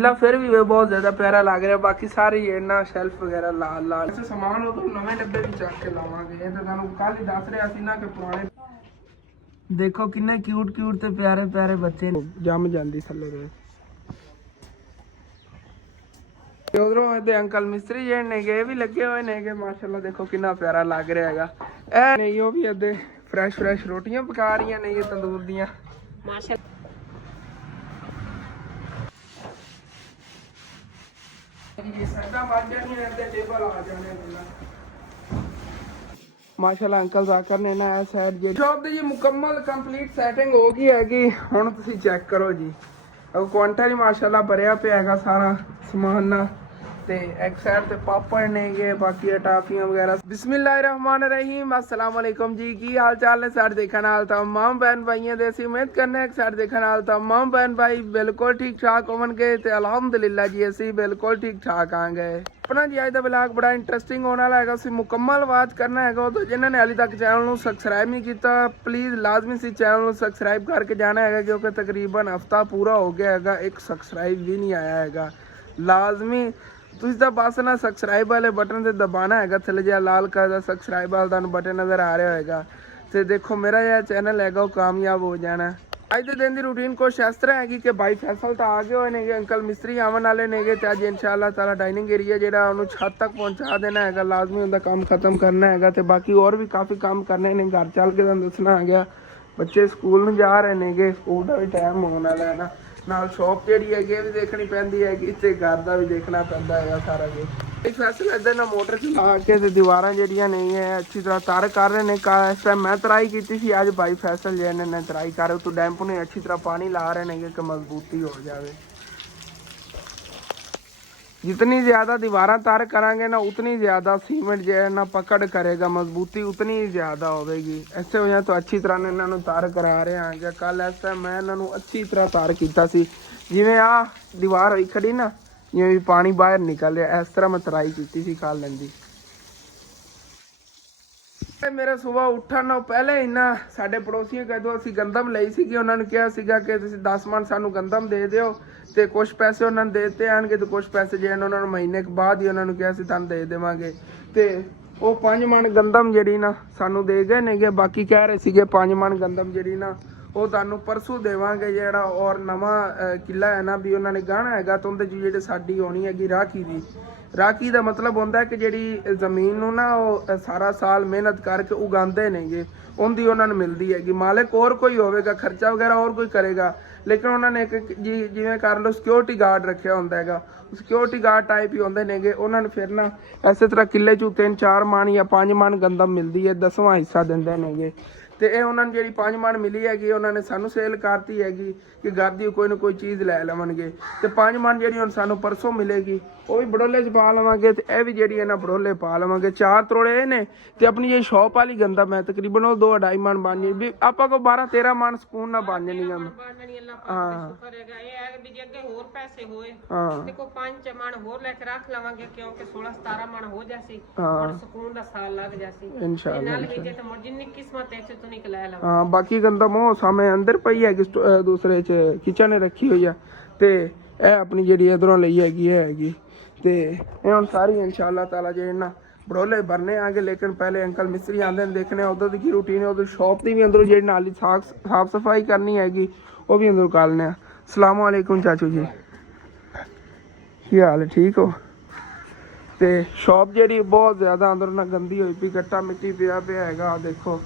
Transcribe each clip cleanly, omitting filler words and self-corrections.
फिर भी वे बहुत ज्यादा प्यारा लग रहा। बाकी सारी ना शेल्फ वगैरह लाल लाल समान हो तो नवे डब्बे भी चक के लावांगे। ये तो ਤੁਹਾਨੂੰ ਕੱਲ ਹੀ ਦੱਸ ਰਿਹਾ ਸੀ ਨਾ ਕਿ ਪੁਰਾਣੇ ਦੇਖੋ ਕਿੰਨੇ ਕਿਊਟ ਕਿਊਟ ਤੇ ਪਿਆਰੇ ਪਿਆਰੇ ਬੱਚੇ ਨੇ। ਜੰਮ ਜਾਂਦੀ ਥੱਲੇ ਦੇ ਤੇ ਉਧਰੋਂ ਇਹਦੇ ਅੰਕਲ ਮਿਸਤਰੀ ਜਿਹੜੇ ਨੇਗੇ ਇਹ ਵੀ ਲੱਗੇ ਹੋਏ ਨੇਗੇ। ਮਾਸ਼ਾਅੱਲਾ ਦੇਖੋ ਕਿੰਨਾ ਪਿਆਰਾ ਲੱਗ ਰਿਹਾ ਹੈਗਾ। ਇਹ ਨਹੀਂ ਉਹ ਵੀ ਇਹਦੇ ਫਰੈਸ਼ ਰੋਟੀਆਂ ਪਕਾ ਰਹੀਆਂ ਨੇ ਇਹ ਤੰਦੂਰ ਦੀਆਂ ਮਾਸ਼ਾਅੱਲਾ। ਮਾਸ਼ਾਅੱਲਾ ਅੰਕਲ ਜ਼ਾਕਰ ਨੇ ਨਾ ਇਹ ਸਾਈਡ ਜੀ ਸ਼ੌਪ ਦੀ ਜੀ ਮੁਕੰਮਲ ਕੰਪਲੀਟ ਸੈਟਿੰਗ ਹੋ ਗਈ ਹੈਗੀ। ਹੁਣ ਤੁਸੀਂ ਚੈੱਕ ਕਰੋ ਜੀ ਉਹ ਕੁਆਂਟਾ ਹੀ ਮਾਸ਼ਾਅੱਲਾ ਭਰਿਆ ਪਿਆ ਹੈਗਾ ਸਾਰਾ ਸਮਾਨ ਨਾਲ। ਤੇ ਇੱਕ ਸਾਈਡ ਤੇ ਪਾਪੜ ਨੇਗੇ ਬਾਕੀ ਟਾਫੀਆਂ ਵਗੈਰਾ। ਬਿਸਮਿल्लाहिर्रहमानिर्रहीम अस्सलाम वालेकुम जी। की हाल चाल ने सारे देखने वाल तमाम बहन भाइयों दे असीं उम्मीद करने कि सारे देखने वाल तमाम बहन भाई बिल्कुल ठीक ठाक होवणगे ते अलहमदुलिल्लाह जी असीं बिल्कुल ठीक ठाक आंगे। अपना जी अज दा व्लॉग बड़ा इंटरस्टिंग होने वाला है। असीं मुकम्मल आवाज़ करना है तो जिन्होंने हाली तक चैनल नूं सबसक्राइब नहीं किया प्लीज़ लाजमी सी चैनल नूं सबसक्राइब करके जाना है क्योंकि तकरीबन हफ्ता पूरा हो गया है एक सबसक्राइब भी नहीं आया है। लाजमी ਤੁਸੀਂ ਤਾਂ ਬਸ ਨਾ ਸਬਸਕ੍ਰਾਈਬ ਵਾਲੇ ਬਟਨ ਤੇ ਦਬਾਣਾ ਹੈਗਾ। ਥੱਲੇ ਜਿਹਾ ਲਾਲ ਕਲਰ ਦਾ ਸਬਸਕ੍ਰਾਈਬ ਵਾਲਾ ਤੁਹਾਨੂੰ ਬਟਨ ਨਜ਼ਰ ਆ ਰਿਹਾ ਹੋਏਗਾ ਤੇ ਦੇਖੋ ਮੇਰਾ ਜਿਹੜਾ ਚੈਨਲ ਹੈਗਾ ਉਹ ਕਾਮਯਾਬ ਹੋ ਜਾਣਾ। ਅੱਜ ਦੇ ਦਿਨ ਦੀ ਰੂਟੀਨ ਕੁਛ ਇਸ ਤਰ੍ਹਾਂ ਹੈਗੀ ਕਿ ਭਾਈ ਫੈਸਲ ਤਾਂ ਆ ਗਏ ਹੋਏ ਨੇਗੇ। ਅੰਕਲ ਮਿਸਤਰੀ ਆਉਣ ਵਾਲੇ ਨੇਗੇ ਤੇ ਅੱਜ ਇਨਸ਼ਾਅੱਲਾ ਤਾਲਾ ਡਾਈਨਿੰਗ ਏਰੀਆ ਜਿਹੜਾ ਉਹਨੂੰ ਛੱਤ ਤੱਕ ਪਹੁੰਚਾ ਦੇਣਾ ਹੈਗਾ। ਲਾਜ਼ਮੀ ਉਹਦਾ ਕੰਮ ਖਤਮ ਕਰਨਾ ਹੈਗਾ ਤੇ ਬਾਕੀ ਹੋਰ ਵੀ ਕਾਫੀ ਕੰਮ ਕਰਨੇ ਨੇ। ਘਰ ਚੱਲ ਕੇ ਤੁਹਾਨੂੰ ਦੱਸਣਾ ਆ ਗਿਆ। ਬੱਚੇ ਸਕੂਲ ਨੂੰ ਜਾ ਰਹੇ ਨੇਗੇ ਸਕੂਲ ਦਾ ਵੀ ਟਾਈਮ ਹੋਣ ਵਾਲਾ ਹੈ ਨਾ। ਨਾਲ ਸ਼ੌਪ ਜਿਹੜੀ ਹੈਗੀ ਇਹ ਵੀ ਦੇਖਣੀ ਪੈਂਦੀ ਹੈਗੀ ਤੇ ਘਰ ਦਾ ਵੀ ਦੇਖਣਾ ਪੈਂਦਾ ਹੈਗਾ ਸਾਰਾ ਕੁਝ। ਇਹ ਫੈਸਲਾ ਇੱਦਾਂ ਨਾ ਮੋਟਰ ਚਲਾ ਕੇ ਤੇ ਦੀਵਾਰਾਂ ਜਿਹੜੀਆਂ ਨਹੀਂ ਹੈ ਅੱਛੀ ਤਰ੍ਹਾਂ ਤਾਰ ਕਰ ਰਹੇ ਨੇ। ਇਸ ਟਾਈਮ ਮੈਂ ਤਰਾਈ ਕੀਤੀ ਸੀ ਅੱਜ ਭਾਈ ਫੈਸਲ ਜਿਹਨੇ ਨੇ ਤਰਾਈ ਕਰ ਤੋਂ ਡੈਂਪ ਨੇ ਅੱਛੀ ਤਰ੍ਹਾਂ ਪਾਣੀ ਲਾ ਰਹੇ ਨੇ ਕਿ ਮਜ਼ਬੂਤੀ ਹੋ ਜਾਵੇ। जितनी ज़्यादा दीवार तार करांगे ना उतनी ज़्यादा सीमेंट जो है ना पकड़ करेगा मजबूती उतनी ही ज़्यादा होगी। ऐसे वजह तो अच्छी तरह ने इन्होंने तार करा रहे हैं। कल इस टाइम मैं इन्होंने अच्छी तरह तार किया जिमें आ दीवार हुई खड़ी ना जिमें भी पानी बाहर निकल रहा इस तरह मैं तराई की थी कल इनकी। मेरा सुबह उठन ना पहले ही ना साढ़े पड़ोसियों कदों असीं गंदम लई सी उन्होंने कहा सीगा कि तुसीं 10 मन सानू गंदम दे दिओ ते कुछ पैसे उन्होंने दे दिते आएंगे तो कुछ पैसे जो उन्होंने महीने के बाद ही उन्होंने कहा सी तुहानूं दे देवांगे ते वो 5 मन गंदम जिहड़ी ना सानू दे गए नेगे। बाकी कह रहे सीगे 5 मन गंदम जिहड़ी ना वो तुहानूं परसों देवांगे जिहड़ा और नवां किला है ना भी उन्होंने गाहना हैगा तो उहदे च जिहड़ी साडी होनी हैगी राखी दी। राखी का मतलब होंदा है कि जिहड़ी जमीन नूं ना वो सारा साल मेहनत करके उगांदे नेगे उनकी उन्होंने मिलती हैगी। मालिक और कोई होगा खर्चा वगैरह और कोई करेगा लेकिन उन्होंने एक जिवें कर लो सिक्योरिटी गार्ड रखा होंदा हैगा। सिक्योरिटी गार्ड टाइप ही होंदे नेगे। उन्होंने फिर ना इस तरह किले चों 3-4 मन या 5 मन गंदम मिलती है 10वां हिस्सा देंदे नेगे। तो ये उन्होंने जी 5 मन मिली हैगी उन्होंने सानू सेल करती हैगी कि घर की कोई ना कोई चीज़ लै लवणगे। तो 5 मन जी हम सानू परसों मिलेगी वो भी बड़ोले च पा लवांगे तो यह भी जी है ना बड़ोले पा लवांगे। 4 त्रोड़े ने तो अपनी जी शॉप वाली गंदम है तकरीबन वो 2-2.5 मन बन जाए भी आप को 12-13 मन सकून ना बन जानी। हाँ हाँ बाकी गंदम वो सामने अंदर पई है दूसरे च किचन रखी हुई है तो यह अपनी जी इधरों ली हैगी तो हम सारी इंशाअल्लाह ताला जो ना बड़ोले भरने आगे। लेकिन पहले अंकल मिस्त्री आते हैं देखने उधर की रूटीन है उधर शॉप की भी अंदरों जी नाली साफ सफाई करनी हैगी वो भी अंदरों कर लें। अस्सलाम वालेकुम चाचू जी की हाल है ठीक हो। तो शॉप जी बहुत ज़्यादा अंदरों ना गंदी हुई पी गट्टा मिट्टी पिया है देखो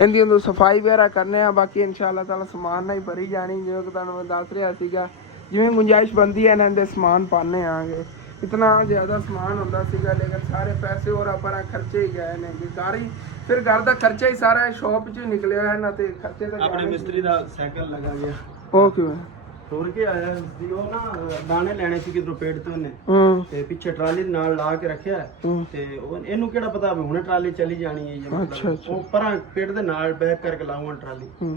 इनकी अंदर सफाई वगैरह करने बाकी इंशाअल्लाह ताला समान ना ही भरी जानी जो कि तुहानूं मैं दस रहा सीगा जिवें गुंजाइश बनती है ना इनके समान पाने आगे। इतना ज़्यादा समान होंदा सीगा लेकिन सारे पैसे और अपना खर्चे ही गए ने घर ही फिर घर का खर्चा ही सारा शॉप च निकलिया है ना तो खर्चे तो अपने मिस्त्री का साइकिल लगा गया ਉਹ ਕਿਵੇਂ ਤੋੜ ਕੇ ਆਇਆ ਸੀ ਉਹ ਨਾ ਦਾਣੇ ਲੈਣੇ ਸੀ ਕਿਧਰੋਂ ਪੇੜ ਤੋਂ ਉਹਨੇ ਤੇ ਪਿੱਛੇ ਟਰਾਲੀ ਦੇ ਨਾਲ ਲਾ ਕੇ ਰੱਖਿਆ ਤੇ ਇਹਨੂੰ ਕਿਹੜਾ ਪਤਾ ਵੀ ਹੁਣੇ ਟਰਾਲੀ ਚਲੀ ਜਾਣੀ ਹੈ ਜਾਂ ਮਤਲਬ ਉਹ ਪਰਾਂ ਪੇੜ ਦੇ ਨਾਲ ਬੈਕ ਕਰਕੇ ਲਾਉਂਗਾ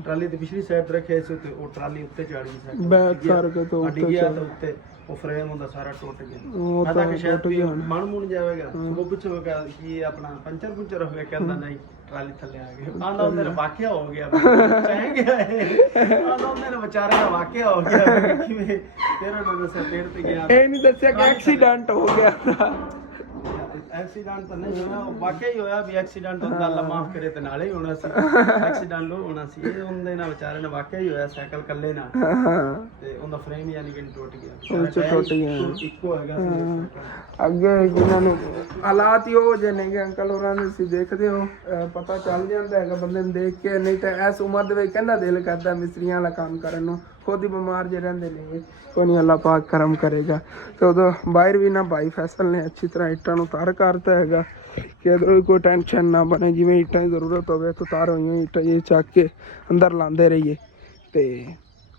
ਟਰਾਲੀ ਤੇ ਪਿਛਲੀ ਸਾਈਡ ਤੇ ਰੱਖਿਆ ਸੀ ਤੇ ਉਹ ਟਰਾਲੀ ਉੱਤੇ ਚੜ ਗਈ ਸਾਈਡ ਬੈਕ ਕਰਕੇ ਤੋਂ ਉੱਤੇ ਗਿਆ ਤੇ ਉੱਤੇ ਉਹ ਫਰੇਮ ਹੁੰਦਾ ਸਾਰਾ ਟੁੱਟ ਗਿਆ। ਉਹ ਮੈਂ ਤਾਂ ਤਾਂ ਕਿ ਸ਼ਾਇਦ ਟੁੱਟ ਗਿਆ ਵੀ ਮਣ ਮੁਣ ਜਾਵੇਗਾ। ਉਹ ਪੁੱਛੋਗਾ ਕਿ ਆਪਣਾ ਪੰਚਰ ਹੋਵੇ, ਕਹਿੰਦਾ ਨਹੀਂ ਟਰਾਲੀ ਥੱਲੇ ਆ ਗਈ। ਆਂਦਾ ਉਹਦੇ ਨਾਲ ਵਾਕਿਆ ਹੋ ਗਿਆ, ਚਾਹ ਗਿਆ ਆਂਦਾ ਉਹਦੇ ਨਾਲ ਵਿਚਾਰੇ ਦਾ ਵਾਕਿਆ ਹੋ ਗਿਆ। ਕਿਵੇਂ ਫਿਰ ਉਹਨਾਂ ਨੇ ਸਿਰ ਤੇ ਗਿਆ, ਇਹ ਨਹੀਂ ਦੱਸਿਆ ਕਿ ਐਕਸੀਡੈਂਟ ਹੋ ਗਿਆ था। ਐਕਸੀਡੈਂਟ ਤਾਂ ਨਹੀਂ ਹੋਇਆ, ਉਹ ਵਾਕਿਆ ਹੀ ਹੋਇਆ ਵੀ ਐਕਸੀਡੈਂਟ ਹੁੰਦਾ, ਅੱਲਾ ਮਾਫ ਕਰੇ ਤੇ ਨਾਲੇ ਹੀ ਹੋਣਾ ਸੀ। ਐਕਸੀਡੈਂਟ ਹੋਣਾ ਸੀ, ਇਹ ਉਹਦੇ ਨਾਲ ਵਿਚਾਰੇ ਨਾਲ ਵਾਕਿਆ ਹੀ ਹੋਇਆ, ਸਾਈਕਲ ਕੱਲੇ ਨਾਲ। ਤੇ ਉਹਦਾ ਫਰੇਮ ਯਾਨੀ ਕਿ ਟੁੱਟ ਗਿਆ, ਟੁੱਟ ਗਿਆ। ਇੱਕੋ ਹੈਗਾ ਸੀ ਅੱਗੇ ਜਿਨ੍ਹਾਂ ਨੂੰ ਹਾਲਾਤ ਹੀ ਉਹ ਜਿਹੇ ਨੇਗੇ ਅੰਕਲ ਹੋਰਾਂ ਦੇ, ਤੁਸੀਂ ਦੇਖਦੇ ਹੋ ਪਤਾ ਚੱਲ ਜਾਂਦਾ ਹੈਗਾ ਬੰਦੇ ਨੂੰ ਦੇਖ ਕੇ। ਨਹੀਂ ਤਾਂ ਇਸ ਉਮਰ ਦੇ ਵਿੱਚ ਕਹਿੰਦਾ ਦਿਲ ਕਰਦਾ ਮਿਸਤਰੀਆਂ ਵਾਲਾ ਕੰਮ ਕਰਨ ਨੂੰ, ਖੁਦ ਹੀ ਬਿਮਾਰ ਜੇ ਰਹਿੰਦੇ ਨੇ। ਕੋਈ ਨਹੀਂ, ਅੱਲਾ ਪਾਕ ਕਰਮ ਕਰੇਗਾ। ਤੇ ਉਦੋਂ ਬਾਹਰ ਵੀ ਨਾ ਭਾਈ ਫੈਸਲ ਨੇ ਅੱਛੀ ਤਰ੍ਹਾਂ ਇੱਟਾਂ ਨੂੰ ਤਾਰ ਕਰਤਾ ਹੈਗਾ ਕਿ ਇੱਧਰੋਂ ਕੋਈ ਟੈਨਸ਼ਨ ਨਾ ਬਣੇ। ਜਿਵੇਂ ਇੱਟਾਂ ਦੀ ਜ਼ਰੂਰਤ ਹੋਵੇ ਤਾਂ ਤਾਰ ਹੋਈਆਂ ਇੱਟਾਂ ਇਹ ਚੱਕ ਕੇ ਅੰਦਰ ਲਾਉਂਦੇ ਰਹੀਏ। ਤੇ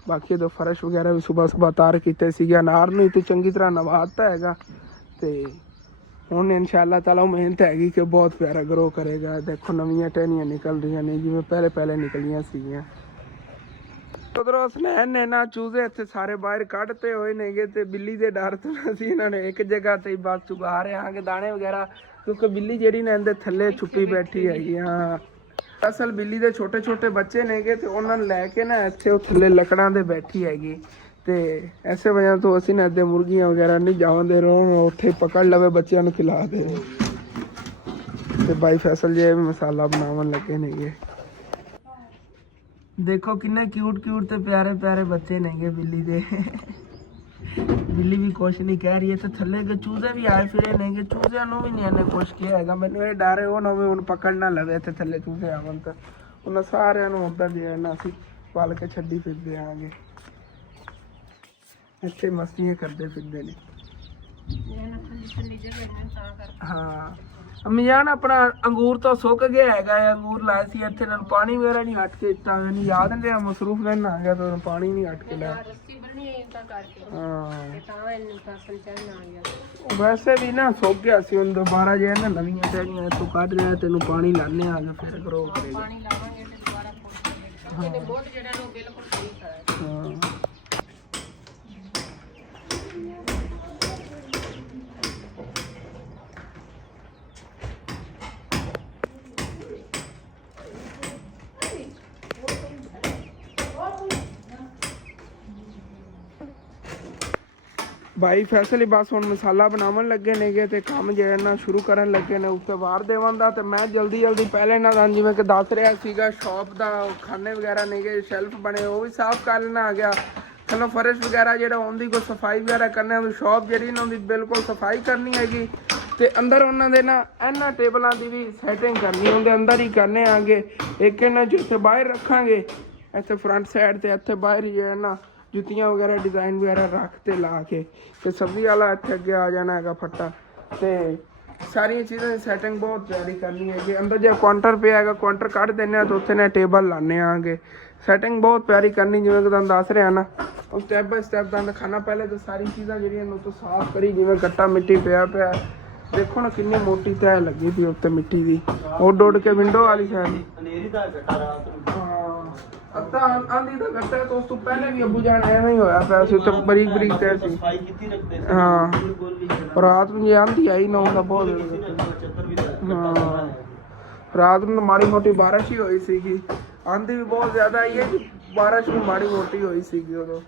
ਬਾਕੀ ਉਦੋਂ ਫਰਸ਼ ਵਗੈਰਾ ਵੀ ਸੁਬਾਹ ਤਾਰ ਕੀਤੇ ਸੀਗੇ। ਅਨਾਰ ਨੂੰ ਤੇ ਚੰਗੀ ਤਰ੍ਹਾਂ ਨਵਾਤਾ ਹੈਗਾ। ਤੇ ਹੁਣ ਇਨਸ਼ਾਅੱਲਾ ਤਾਲਾ ਮਿਹਨਤ ਹੈਗੀ ਕਿ ਬਹੁਤ ਪਿਆਰਾ ਗਰੋ ਕਰੇਗਾ। ਦੇਖੋ ਨਵੀਆਂ ਟਹਿਣੀਆਂ ਨਿਕਲ ਰਹੀਆਂ ਨੇ ਜਿਵੇਂ ਪਹਿਲੇ ਨਿਕਲੀਆਂ ਸੀਗੀਆਂ। ਉਧਰੋਂ ਉਸਨੇ ਨੇ ਨਾ ਚੂਜ਼ੇ ਇੱਥੇ ਸਾਰੇ ਬਾਹਰ ਕੱਢਤੇ ਹੋਏ ਨੇਗੇ ਤੇ ਬਿੱਲੀ ਦੇ ਡਰ ਤੋਂ ਅਸੀਂ ਇਹਨਾਂ ਨੇ ਇੱਕ ਜਗ੍ਹਾ ਤੇ ਹੀ ਬਸ ਚੁਗਾ ਰਹੇ ਹਾਂਗੇ ਦਾਣੇ ਵਗੈਰਾ, ਕਿਉਂਕਿ ਬਿੱਲੀ ਜਿਹੜੀ ਨੇ ਇਹਦੇ ਥੱਲੇ ਛੁਪੀ ਬੈਠੀ ਹੈਗੀ। ਹਾਂ, ਅਸਲ ਬਿੱਲੀ ਦੇ ਛੋਟੇ ਬੱਚੇ ਨੇਗੇ ਤੇ ਉਹਨਾਂ ਨੂੰ ਲੈ ਕੇ ਨਾ ਇੱਥੇ ਉਹ ਥੱਲੇ ਲੱਕੜਾਂ ਦੇ ਬੈਠੀ ਹੈਗੀ। ਤੇ ਐਸੇ ਵਜ੍ਹਾ ਤੋਂ ਅਸੀਂ ਨਾ ਇੱਥੇ ਮੁਰਗੀਆਂ ਵਗੈਰਾ ਨਹੀਂ ਜਾਵਦੇ ਰਹੋ, ਉੱਥੇ ਪਕੜ ਲਵੇ ਬੱਚਿਆਂ ਨੂੰ ਖਿਲਾ ਦੇ। ਤੇ ਬਾਈ ਫੈਸਲ ਜੇ ਮਸਾਲਾ ਬਣਾਉਣ ਲੱਗੇ ਨੇਗੇ। ਦੇਖੋ ਕਿੰਨੇ ਕਿਊਟ ਤੇ ਪਿਆਰੇ ਬੱਚੇ ਨੇਗੇ ਬਿੱਲੀ ਦੇ। ਬਿੱਲੀ ਵੀ ਕੁਛ ਨਹੀਂ ਕਹਿ ਰਹੀ ਹੈ। ਤੇ ਥੱਲੇ ਕੇ ਚੂਜ਼ੇ ਵੀ ਆਏ ਫਿਰੇ ਨੇਗੇ, ਚੂਜ਼ਿਆਂ ਨੂੰ ਵੀ ਨਹੀਂ ਇਹਨੇ ਕੁਛ ਕਿਹਾ ਹੈਗਾ। ਮੈਨੂੰ ਇਹ ਡਰ ਹੈ ਉਹ ਨਾ ਹੋਵੇ ਹੁਣ ਪਕੜ ਨਾ ਲਵੇ ਇੱਥੇ ਥੱਲੇ ਚੂਜ਼ੇ ਆਵਣ ਤਾਂ ਉਹਨਾਂ ਸਾਰਿਆਂ ਨੂੰ ਉੱਧਰ ਜੇ ਨਾ ਅਸੀਂ ਪਲ ਕੇ ਛੱਡੀ ਫਿਰਦੇ ਆਂਗੇ। ਇੱਥੇ ਮਸਤੀਆਂ ਕਰਦੇ ਫਿਰਦੇ ਨੇ। ਹਾਂ ਅੰਮੀ ਜਾਨ ਆਪਣਾ ਅੰਗੂਰ ਤਾਂ ਸੁੱਕ ਗਿਆ ਹੈਗਾ। ਅੰਗੂਰ ਲਾਏ ਸੀ ਇੱਥੇ, ਇਹਨਾਂ ਨੂੰ ਪਾਣੀ ਵਗੈਰਾ ਨਹੀਂ ਹਟ ਕੇ ਦਿੱਤਾ। ਮੈਨੂੰ ਯਾਦ ਨਹੀਂ ਰਿਹਾ, ਮਸਰੂਫ ਰਹਿਣਾ ਆ ਗਿਆ ਤਾਂ ਪਾਣੀ ਨਹੀਂ ਹਟ ਕੇ ਲਾਇਆ। ਹਾਂ ਵੈਸੇ ਵੀ ਨਾ ਸੁੱਕ ਗਿਆ ਸੀ, ਹੁਣ ਦੁਬਾਰਾ ਜੇ ਨਾ ਨਵੀਆਂ ਟਹਿਣੀਆਂ ਇੱਥੋਂ ਕੱਢ ਰਿਹਾ ਤੈਨੂੰ ਪਾਣੀ ਲਾਣੇ ਆ ਕੇ ਫਿਰ ਗਰੋ ਕਰੇਗਾ। ਹਾਂ ਭਾਈ ਫੈਸਲ ਹੀ ਬਸ ਹੁਣ ਮਸਾਲਾ ਬਣਾਉਣ ਲੱਗੇ ਨੇਗੇ ਤੇ ਕੰਮ ਜਿਹੜਾ ਨਾ ਸ਼ੁਰੂ ਕਰਨ ਲੱਗੇ ਨੇ ਉੱਤੇ ਵਾਰ ਦੇਵਣ ਦਾ। ਤੇ ਮੈਂ ਜਲਦੀ ਪਹਿਲੇ ਇਹਨਾਂ ਦਾ ਜਿਵੇਂ ਕਿ ਦੱਸ ਰਿਹਾ ਸੀਗਾ ਸ਼ੌਪ ਦਾ ਖਾਨੇ ਵਗੈਰਾ ਨੇਗੇ, ਸ਼ੈਲਫ ਬਣੇ ਉਹ ਵੀ ਸਾਫ਼ ਕਰ ਲੈਣਾ ਆ ਗਿਆ। ਥੱਲੋਂ ਫਰਸ਼ ਵਗੈਰਾ ਜਿਹੜਾ ਉਹਦੀ ਕੋਈ ਸਫਾਈ ਵਗੈਰਾ ਕਰਨੀ ਹੈ, ਸ਼ੌਪ ਜਿਹੜੀ ਇਹਨਾਂ ਦੀ ਬਿਲਕੁਲ ਸਫਾਈ ਕਰਨੀ ਹੈਗੀ। ਤੇ ਅੰਦਰ ਉਹਨਾਂ ਦੇ ਨਾ ਇਹਨਾਂ ਟੇਬਲਾਂ ਦੀ ਵੀ ਸੈਟਿੰਗ ਕਰਨੀ, ਉਹਦੇ ਅੰਦਰ ਹੀ ਕਰਨੇ ਆਗੇ। ਇੱਕ ਇਹਨਾਂ ਜਿੱਥੇ ਬਾਹਰ ਰੱਖਾਂਗੇ ਇੱਥੇ ਫਰੰਟ ਸਾਈਡ ਤੇ, ਇੱਥੇ ਬਾਹਰ ਜਿਹੜਾ ਨਾ ਜੁੱਤੀਆਂ ਵਗੈਰਾ ਡਿਜ਼ਾਈਨ ਵਗੈਰਾ ਰੱਖ ਤੇ ਲਾ ਕੇ ਤੇ ਸਬਜ਼ੀ ਵਾਲਾ ਇੱਥੇ ਅੱਗੇ ਆ ਜਾਣਾ ਹੈਗਾ ਫੱਟਾ। ਤੇ ਸਾਰੀਆਂ ਚੀਜ਼ਾਂ ਦੀ ਸੈਟਿੰਗ ਬਹੁਤ ਪਿਆਰੀ ਕਰਨੀ ਹੈਗੀ। ਅੰਦਰ ਜੇ ਕਾਊਂਟਰ ਪਿਆ ਹੈਗਾ, ਕਾਊਂਟਰ ਕੱਢ ਦਿੰਦੇ ਆ ਤਾਂ ਉੱਥੇ ਨੇ ਟੇਬਲ ਲਾਣੇ ਆਗੇ। ਸੈਟਿੰਗ ਬਹੁਤ ਪਿਆਰੀ ਕਰਨੀ ਜਿਵੇਂ ਕਿ ਤੁਹਾਨੂੰ ਦੱਸ ਰਿਹਾ ਨਾ, ਉਹ ਸਟੈਪ ਬਾਈ ਸਟੈਪ ਤੁਹਾਨੂੰ ਦਿਖਾਣਾ। ਪਹਿਲੇ ਤਾਂ ਸਾਰੀ ਚੀਜ਼ਾਂ ਜਿਹੜੀਆਂ ਨੂੰ ਤੋਂ ਸਾਫ਼ ਕਰੀ, ਜਿਵੇਂ ਗੱਟਾ ਮਿੱਟੀ ਪਿਆ ਦੇਖੋ ਨਾ ਕਿੰਨੀ ਮੋਟੀ ਤਹਿ ਲੱਗੀ ਪਈ ਉੱਤੇ ਮਿੱਟੀ ਦੀ। ਉੱਡ ਕੇ ਵਿੰਡੋ ਵਾਲੀ ਸਾਈਡ ਅੱਧਾ ਆਂਦੀ ਦਾ ਗੱਟਾ ਤੋਂ ਉਸ ਤੋਂ ਪਹਿਲੇ ਵੀ ਅੱਬੂ ਜਾਨ ਐਵੇਂ ਹੀ ਹੋਇਆ ਪਿਆ ਸੀ, ਉੱਤੇ ਬਰੀਕ ਤਹਿ ਸੀ। ਹਾਂ ਰਾਤ ਨੂੰ ਜੇ ਆਂਦੀ ਆਈ ਨਾ ਉਹਦਾ ਬਹੁਤ ਹਾਂ ਰਾਤ ਨੂੰ ਮਾੜੀ ਮੋਟੀ ਬਾਰਿਸ਼ ਹੀ ਹੋਈ ਸੀਗੀ। ਆਂਦੀ ਵੀ ਬਹੁਤ ਜ਼ਿਆਦਾ ਆਈ ਹੈ, ਬਾਰਿਸ਼ ਵੀ ਮਾੜੀ ਮੋਟੀ ਹੋਈ ਸੀਗੀ ਉਦੋਂ।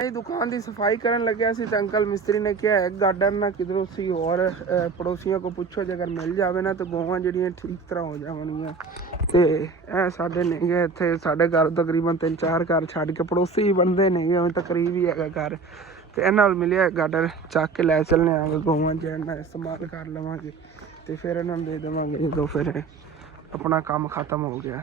ਇਹ ਦੁਕਾਨ ਦੀ ਸਫਾਈ ਕਰਨ ਲੱਗਿਆ ਸੀ ਤਾਂ ਅੰਕਲ ਮਿਸਤਰੀ ਨੇ ਕਿਹਾ ਹੈ ਗਾਰਡਨ ਨਾ ਕਿਧਰੋਂ ਸੀ ਹੋਰ ਪੜੋਸੀਆਂ ਕੋ ਪੁੱਛੋ, ਜੇਕਰ ਮਿਲ ਜਾਵੇ ਨਾ ਤਾਂ ਗੋਹਾਂ ਜਿਹੜੀਆਂ ਠੀਕ ਤਰ੍ਹਾਂ ਹੋ ਜਾਵਣਗੀਆਂ। ਤੇ ਇਹ ਸਾਡੇ ਨੇਗੇ ਇੱਥੇ ਸਾਡੇ ਘਰ ਤਕਰੀਬਨ 3-4 ਘਰ ਛੱਡ ਕੇ ਪੜੋਸੀ ਹੀ ਬਣਦੇ ਨੇਗੇ, ਉਵੇਂ ਤਾਂ ਕਰੀਬ ਹੀ ਹੈਗਾ ਘਰ। ਤੇ ਇਹਨਾਂ ਨਾਲ ਮਿਲਿਆ ਗਾਰਡਨ ਚੱਕ ਕੇ ਲੈ ਚੱਲਣੇ ਆਗੇ, ਗੋਹਾਂ ਜਿਹੜਾ ਇਸਤੇਮਾਲ ਕਰ ਲਵਾਂਗੇ ਤੇ ਫਿਰ ਇਹਨਾਂ ਨੂੰ ਦੇ ਦੇਵਾਂਗੇ ਜਦੋਂ ਫਿਰ ਆਪਣਾ ਕੰਮ ਖਤਮ ਹੋ ਗਿਆ।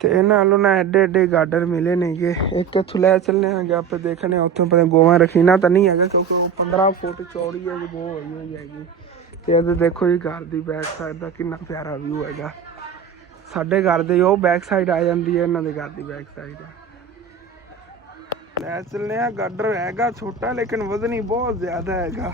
ਤੇ ਇਹਨਾਂ ਨਾਲੋਂ ਨਾ ਐਡੇ ਗਾਰਡਨ ਮਿਲੇ ਨੇਗੇ। ਇੱਕ ਇੱਥੋਂ ਲੈ ਚੱਲਣੇ ਆਗੇ ਆਪੇ ਦੇਖਣੇ ਉੱਥੋਂ ਪਤਾ ਗੋਹਾਂ ਰੱਖੀਣਾ ਤਾਂ ਨਹੀਂ ਹੈਗਾ ਕਿਉਂਕਿ ਉਹ 15 ਫੁੱਟ ਚੌੜੀ ਹੈ ਜੀ, ਗੋ ਹੋਈ ਹੈਗੀ। ਤੇ ਇਹ ਦੇਖੋ ਜੀ ਘਰ ਦੀ ਬੈਕ ਸਾਈਡ ਦਾ ਕਿੰਨਾ ਪਿਆਰਾ ਵਿਊ ਹੈਗਾ। ਸਾਡੇ ਘਰ ਦੇ ਉਹ ਬੈਕ ਸਾਈਡ ਆ ਜਾਂਦੀ ਹੈ, ਇਹਨਾਂ ਦੇ ਘਰ ਦੀ ਬੈਕ ਸਾਈਡ ਲੈ ਚੱਲਣੇ ਆ। ਗਾਰਡਨ ਹੈਗਾ ਛੋਟਾ ਲੇਕਿਨ ਵਜ਼ਨੀ ਬਹੁਤ ਜ਼ਿਆਦਾ ਹੈਗਾ।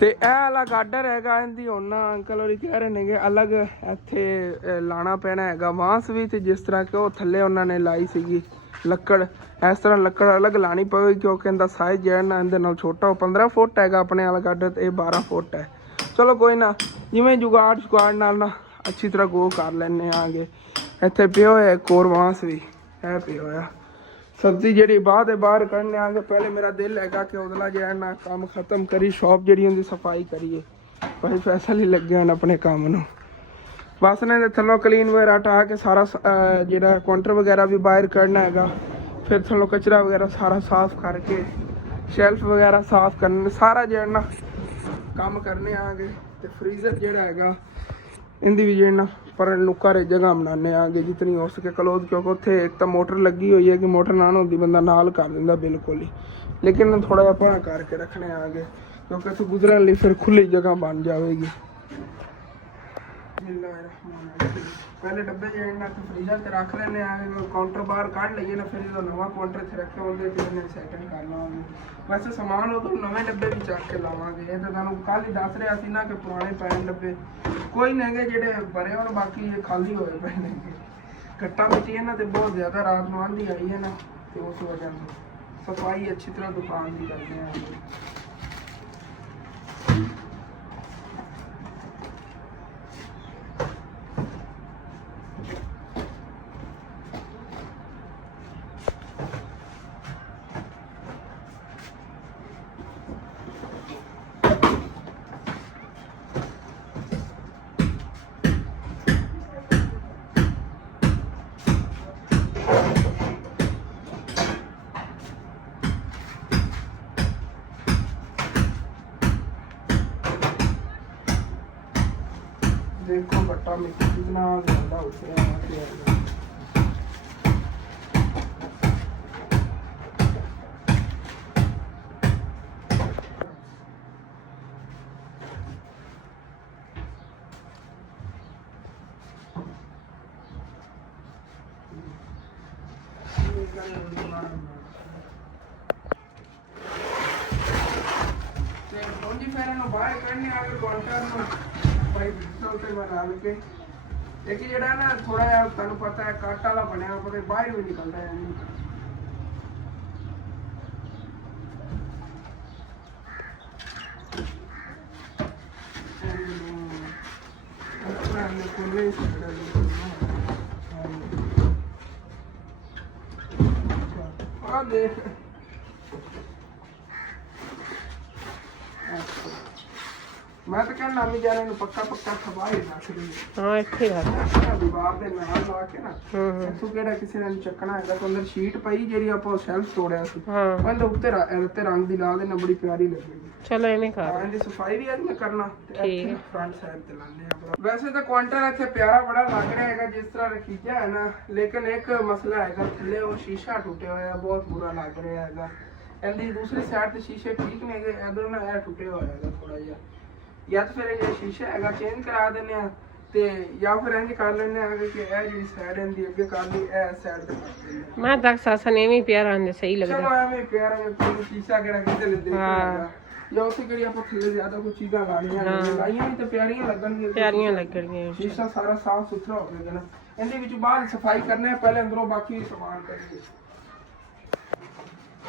ਤੇ ਇਹ ਵਾਲਾ ਗਾਰਡਨ ਹੈਗਾ, ਇਹਦੀ ਹੁਣ ਨਾ ਅੰਕਲ ਹੋਰੀ ਕਹਿ ਰਹੇ ਨੇਗੇ ਅਲੱਗ ਇੱਥੇ ਲਾਣਾ ਪੈਣਾ ਹੈਗਾ ਬਾਂਸ ਵੀ, ਤੇ ਜਿਸ ਤਰ੍ਹਾਂ ਕਿ ਉਹ ਥੱਲੇ ਉਹਨਾਂ ਨੇ ਲਾਈ ਸੀਗੀ ਲੱਕੜ ਇਸ ਤਰ੍ਹਾਂ ਲੱਕੜ ਅਲੱਗ ਲਾਣੀ ਪਵੇਗੀ ਕਿਉਂਕਿ ਇਹਦਾ ਸਾਈਜ਼ ਜਿਹੜਾ ਨਾ ਇਹਦੇ ਨਾਲ ਛੋਟਾ, ਉਹ 15 ਫੁੱਟ ਹੈਗਾ ਆਪਣੇ ਵਾਲਾ ਗੱਡ ਤੇ ਇਹ 12 ਫੁੱਟ ਹੈ। ਚਲੋ ਕੋਈ ਨਾ, ਜਿਵੇਂ ਜੁਗਾੜ ਨਾਲ ਨਾ ਅੱਛੀ ਤਰ੍ਹਾਂ ਗੋ ਕਰ ਲੈਣੇ ਆਗੇ। ਇੱਥੇ ਪਿਓ ਹੋਇਆ ਕੋਰਵਾਂਸ ਵੀ ਇਹ ਪਿਓ ਹੋਇਆ। ਸਬਜ਼ੀ ਜਿਹੜੀ ਬਾਹਰ ਕੱਢਣੇ ਆਗੇ। ਪਹਿਲੇ ਮੇਰਾ ਦਿਲ ਹੈਗਾ ਕਿ ਉਹਦਾ ਜਿਹੜਾ ਨਾ ਕੰਮ ਖਤਮ ਕਰੀ, ਸ਼ੌਪ ਜਿਹੜੀ ਹੁੰਦੀ ਸਫਾਈ ਕਰੀਏ। ਭਾਈ ਫੈਸਲ ਹੀ ਲੱਗੇ ਹਨ ਆਪਣੇ ਕੰਮ ਨੂੰ। ਬਸ ਨੇ ਦੇ ਥੱਲੋਂ ਕਲੀਨ ਵਗੈਰਾ ਹਟਾ ਕੇ ਸਾਰਾ ਜਿਹੜਾ ਕਾਊਂਟਰ ਵਗੈਰਾ ਵੀ ਬਾਹਰ ਕੱਢਣਾ ਹੈਗਾ। ਫਿਰ ਥੱਲੋਂ ਕਚਰਾ ਵਗੈਰਾ ਸਾਰਾ ਸਾਫ਼ ਕਰਕੇ ਸ਼ੈਲਫ ਵਗੈਰਾ ਸਾਫ਼ ਕਰਨੇ, ਸਾਰਾ ਜਿਹੜਾ ਨਾ ਕੰਮ ਕਰਨੇ ਆਗੇ। ਤੇ ਫਰੀਜ਼ਰ ਜਿਹੜਾ ਹੈਗਾ ਇਹਦੀ ਵੀ ਜਿਹੜਾ ਨਾ ਪਰ ਲੁੱਕਾ ਰੇ ਜਗ੍ਹਾ ਬਣਾਉਂਦੇ ਆਗੇ ਜਿਤਨੀ ਹੋ ਸਕੇ ਕਲੋਜ਼, ਕਿਉਂਕਿ ਉੱਥੇ ਇੱਕ ਤਾਂ ਮੋਟਰ ਲੱਗੀ ਹੋਈ ਹੈ ਕਿ ਮੋਟਰ ਨਾ ਹੁੰਦੀ ਬੰਦਾ ਨਾਲ ਕਰ ਦਿੰਦਾ ਬਿਲਕੁਲ ਹੀ, ਲੇਕਿਨ ਥੋੜ੍ਹਾ ਜਿਹਾ ਭਰਾ ਕਰਕੇ ਰੱਖਣੇ ਆਗੇ ਕਿਉਂਕਿ ਇੱਥੇ ਗੁਜ਼ਰਨ ਲਈ ਫਿਰ ਖੁੱਲੀ ਜਗ੍ਹਾ ਬਣ ਜਾਵੇਗੀ। ਪਹਿਲੇ ਡੱਬੇ ਜਿਹੜੇ ਨਾ ਫਰੀਜ਼ਰ ਤੇ ਰੱਖ ਲੈਣੇ ਆ, ਕਾਊਂਟਰ ਬਾਹਰ ਕੱਢ ਲਈਏ ਨਾ, ਫਿਰ ਜਦੋਂ ਨਵਾਂ ਕਾਊਂਟਰ ਇੱਥੇ ਰੱਖਿਆ ਉਹਦੇ ਤੇ ਇਹਨੇ ਸੈਟਿੰਗ ਕਰ ਲਵਾਂਗੇ। ਵੈਸੇ ਸਮਾਨ ਉਦੋਂ ਨਵੇਂ ਡੱਬੇ ਵੀ ਚੱਕ ਕੇ ਲਾਵਾਂਗੇ। ਇਹ ਤਾਂ ਤੁਹਾਨੂੰ ਕੱਲ੍ਹ ਹੀ ਦੱਸ ਰਿਹਾ ਸੀ ਨਾ ਕਿ ਪੁਰਾਣੇ ਪਏ ਡੱਬੇ ਕੋਈ ਨਹੀਂ ਹੈਗੇ ਜਿਹੜੇ ਭਰੇ ਔਰ ਬਾਕੀ ਇਹ ਖਾਲੀ ਹੋਏ ਪਏ ਨੇ। ਘੱਟਾ ਮਿੱਟੀ ਇਹਨਾਂ ਤੇ ਬਹੁਤ ਜ਼ਿਆਦਾ ਰਾਤ ਨੂੰ ਆਂਦੀ ਆਈ ਹੈ ਨਾ, ਤੇ ਉਸ ਵਜ੍ਹਾ ਨਾਲ ਸਫਾਈ ਅੱਛੀ ਤਰ੍ਹਾਂ ਦੁਕਾਨ ਦੀ ਕਰਦੇ ਹਾਂ। देखो गट्टा मिट्टी कितना ज्यादा उतरा है। बाहर करने आगे काउंटर एक ਜਿਹੜਾ ਨਾ ਥੋੜਾ ਜਿਹਾ ਤੁਹਾਨੂੰ ਪਤਾ ਹੈ ਕੱਟ ਵਾਲਾ ਬਣਿਆ ਉਹਦੇ ਬਾਹਰ ਵੀ ਨਿਕਲਦਾ ਹੈ। ਆ ਦੇਖ ਮੈਂ ਤਾਂ ਕਹਿੰਦਾ ਅਮੀ ਜਾਨੇ ਨੂੰ ਪੱਕਾ ਖਵਾ ਹੀ ਰੱਖ ਦੇ। ਹਾਂ ਇੱਥੇ ਰੱਖ ਦੀਵਾਰ ਦੇ ਨਾਲ ਲਾ ਕੇ ਨਾ। ਇੱਥੋਂ ਕਿਹੜਾ ਕਿਸੇ ਨੇ ਚੱਕਣਾ ਹੈਗਾ। ਤਾਂ ਅੰਦਰ ਸ਼ੀਟ ਪਈ ਜਿਹੜੀ ਆਪਾਂ ਸ਼ੈਲਫ ਤੋੜਿਆ ਸੀ, ਉਹਦੇ ਉੱਤੇ ਰੰਗ ਦੀ ਲਾ ਦੇਣਾ, ਬੜੀ ਪਿਆਰੀ ਲੱਗੇਗੀ। ਚਲੋ ਐਵੇਂ ਕਰ ਇਹਦੀ ਸਫਾਈ ਵੀ ਅੱਜ ਮੈਂ ਕਰਨਾ ਤੇ ਫਰੰਟ ਸਾਈਡ ਤੇ ਲਾਣੇ ਆ। ਵੈਸੇ ਤਾਂ ਕੁਆਂਟਲ ਇੱਥੇ ਪਿਆਰਾ ਬੜਾ ਲੱਗ ਰਿਹਾ ਹੈਗਾ ਜਿਸ ਤਰ੍ਹਾਂ ਰਖੀਜਾ ਹੈ ਨਾ, ਲੇਕਿਨ ਇੱਕ ਮਸਲਾ ਹੈਗਾ ਥੱਲੇ ਉਹ ਸ਼ੀਸ਼ਾ ਟੁੱਟਿਆ ਹੋਇਆ, ਬਹੁਤ ਬੁਰਾ ਲੱਗ ਰਿਹਾ ਹੈਗਾ। ਇਹਦੀ ਦੂਸਰੀ ਸਾਈਡ ਤੇ ਸ਼ੀਸ਼ੇ ਠੀਕ ਨੇ ਹੈਗੇ, ਇਧਰੋਂ ਨਾ ਇਹ ਟੁੱਟਿਆ ਹੋਇਆ ਹੈਗਾ ਥੋੜਾ ਜਿਹਾ। ਜਾਂ ਤਾਂ ਫਿਰ ਇਹ ਸ਼ੀਸ਼ਾ ਹੈਗਾ ਚੇਂਜ ਕਰਾ ਦਿੰਦੇ ਆ, ਤੇ ਜਾਂ ਫਿਰ ਇੰਜ ਕਰ ਲੈਂਦੇ ਆ ਕਿ ਇਹ ਜਿਹੜੀ ਸਾਈਡ ਇਹਦੀ ਅੱਗੇ ਕਰ ਲਈ, ਇਹ ਸਾਈਡ ਤੇ ਕਰ ਦਿੰਦੇ ਆ। ਮੈਂ ਤਾਂ ਸਾਸਨ ਐਵੇਂ ਪਿਆਰਾ ਹੁੰਦੇ ਸਹੀ ਲੱਗਦਾ। ਚਲੋ ਐਵੇਂ ਪਿਆਰਾ ਕੋਈ ਸ਼ੀਸ਼ਾ ਕਿਹੜਾ ਕਿਤੇ ਲੱਦੇ ਹੈਗਾ ਜਾਂ ਉੱਥੇ ਕਿਹੜੀ ਆਪਾਂ ਥੱਲੇ ਜ਼ਿਆਦਾ ਕੋਈ ਚੀਜ਼ਾਂ ਲਾਣੀਆਂ ਲਾਈਆਂ ਵੀ ਤਾਂ ਪਿਆਰੀਆਂ ਲੱਗਣਗੀਆਂ। ਸ਼ੀਸ਼ਾ ਸਾਰਾ ਸਾਫ ਸੁਥਰਾ ਹੋਵੇਗਾ ਨਾ। ਇਹਦੇ ਵਿੱਚ ਬਾਹਰ ਸਫਾਈ ਕਰਨਾ ਹੈ, ਪਹਿਲੇ ਅੰਦਰੋਂ ਬਾਕੀ ਸਮਾਨ ਕਰੀਏ।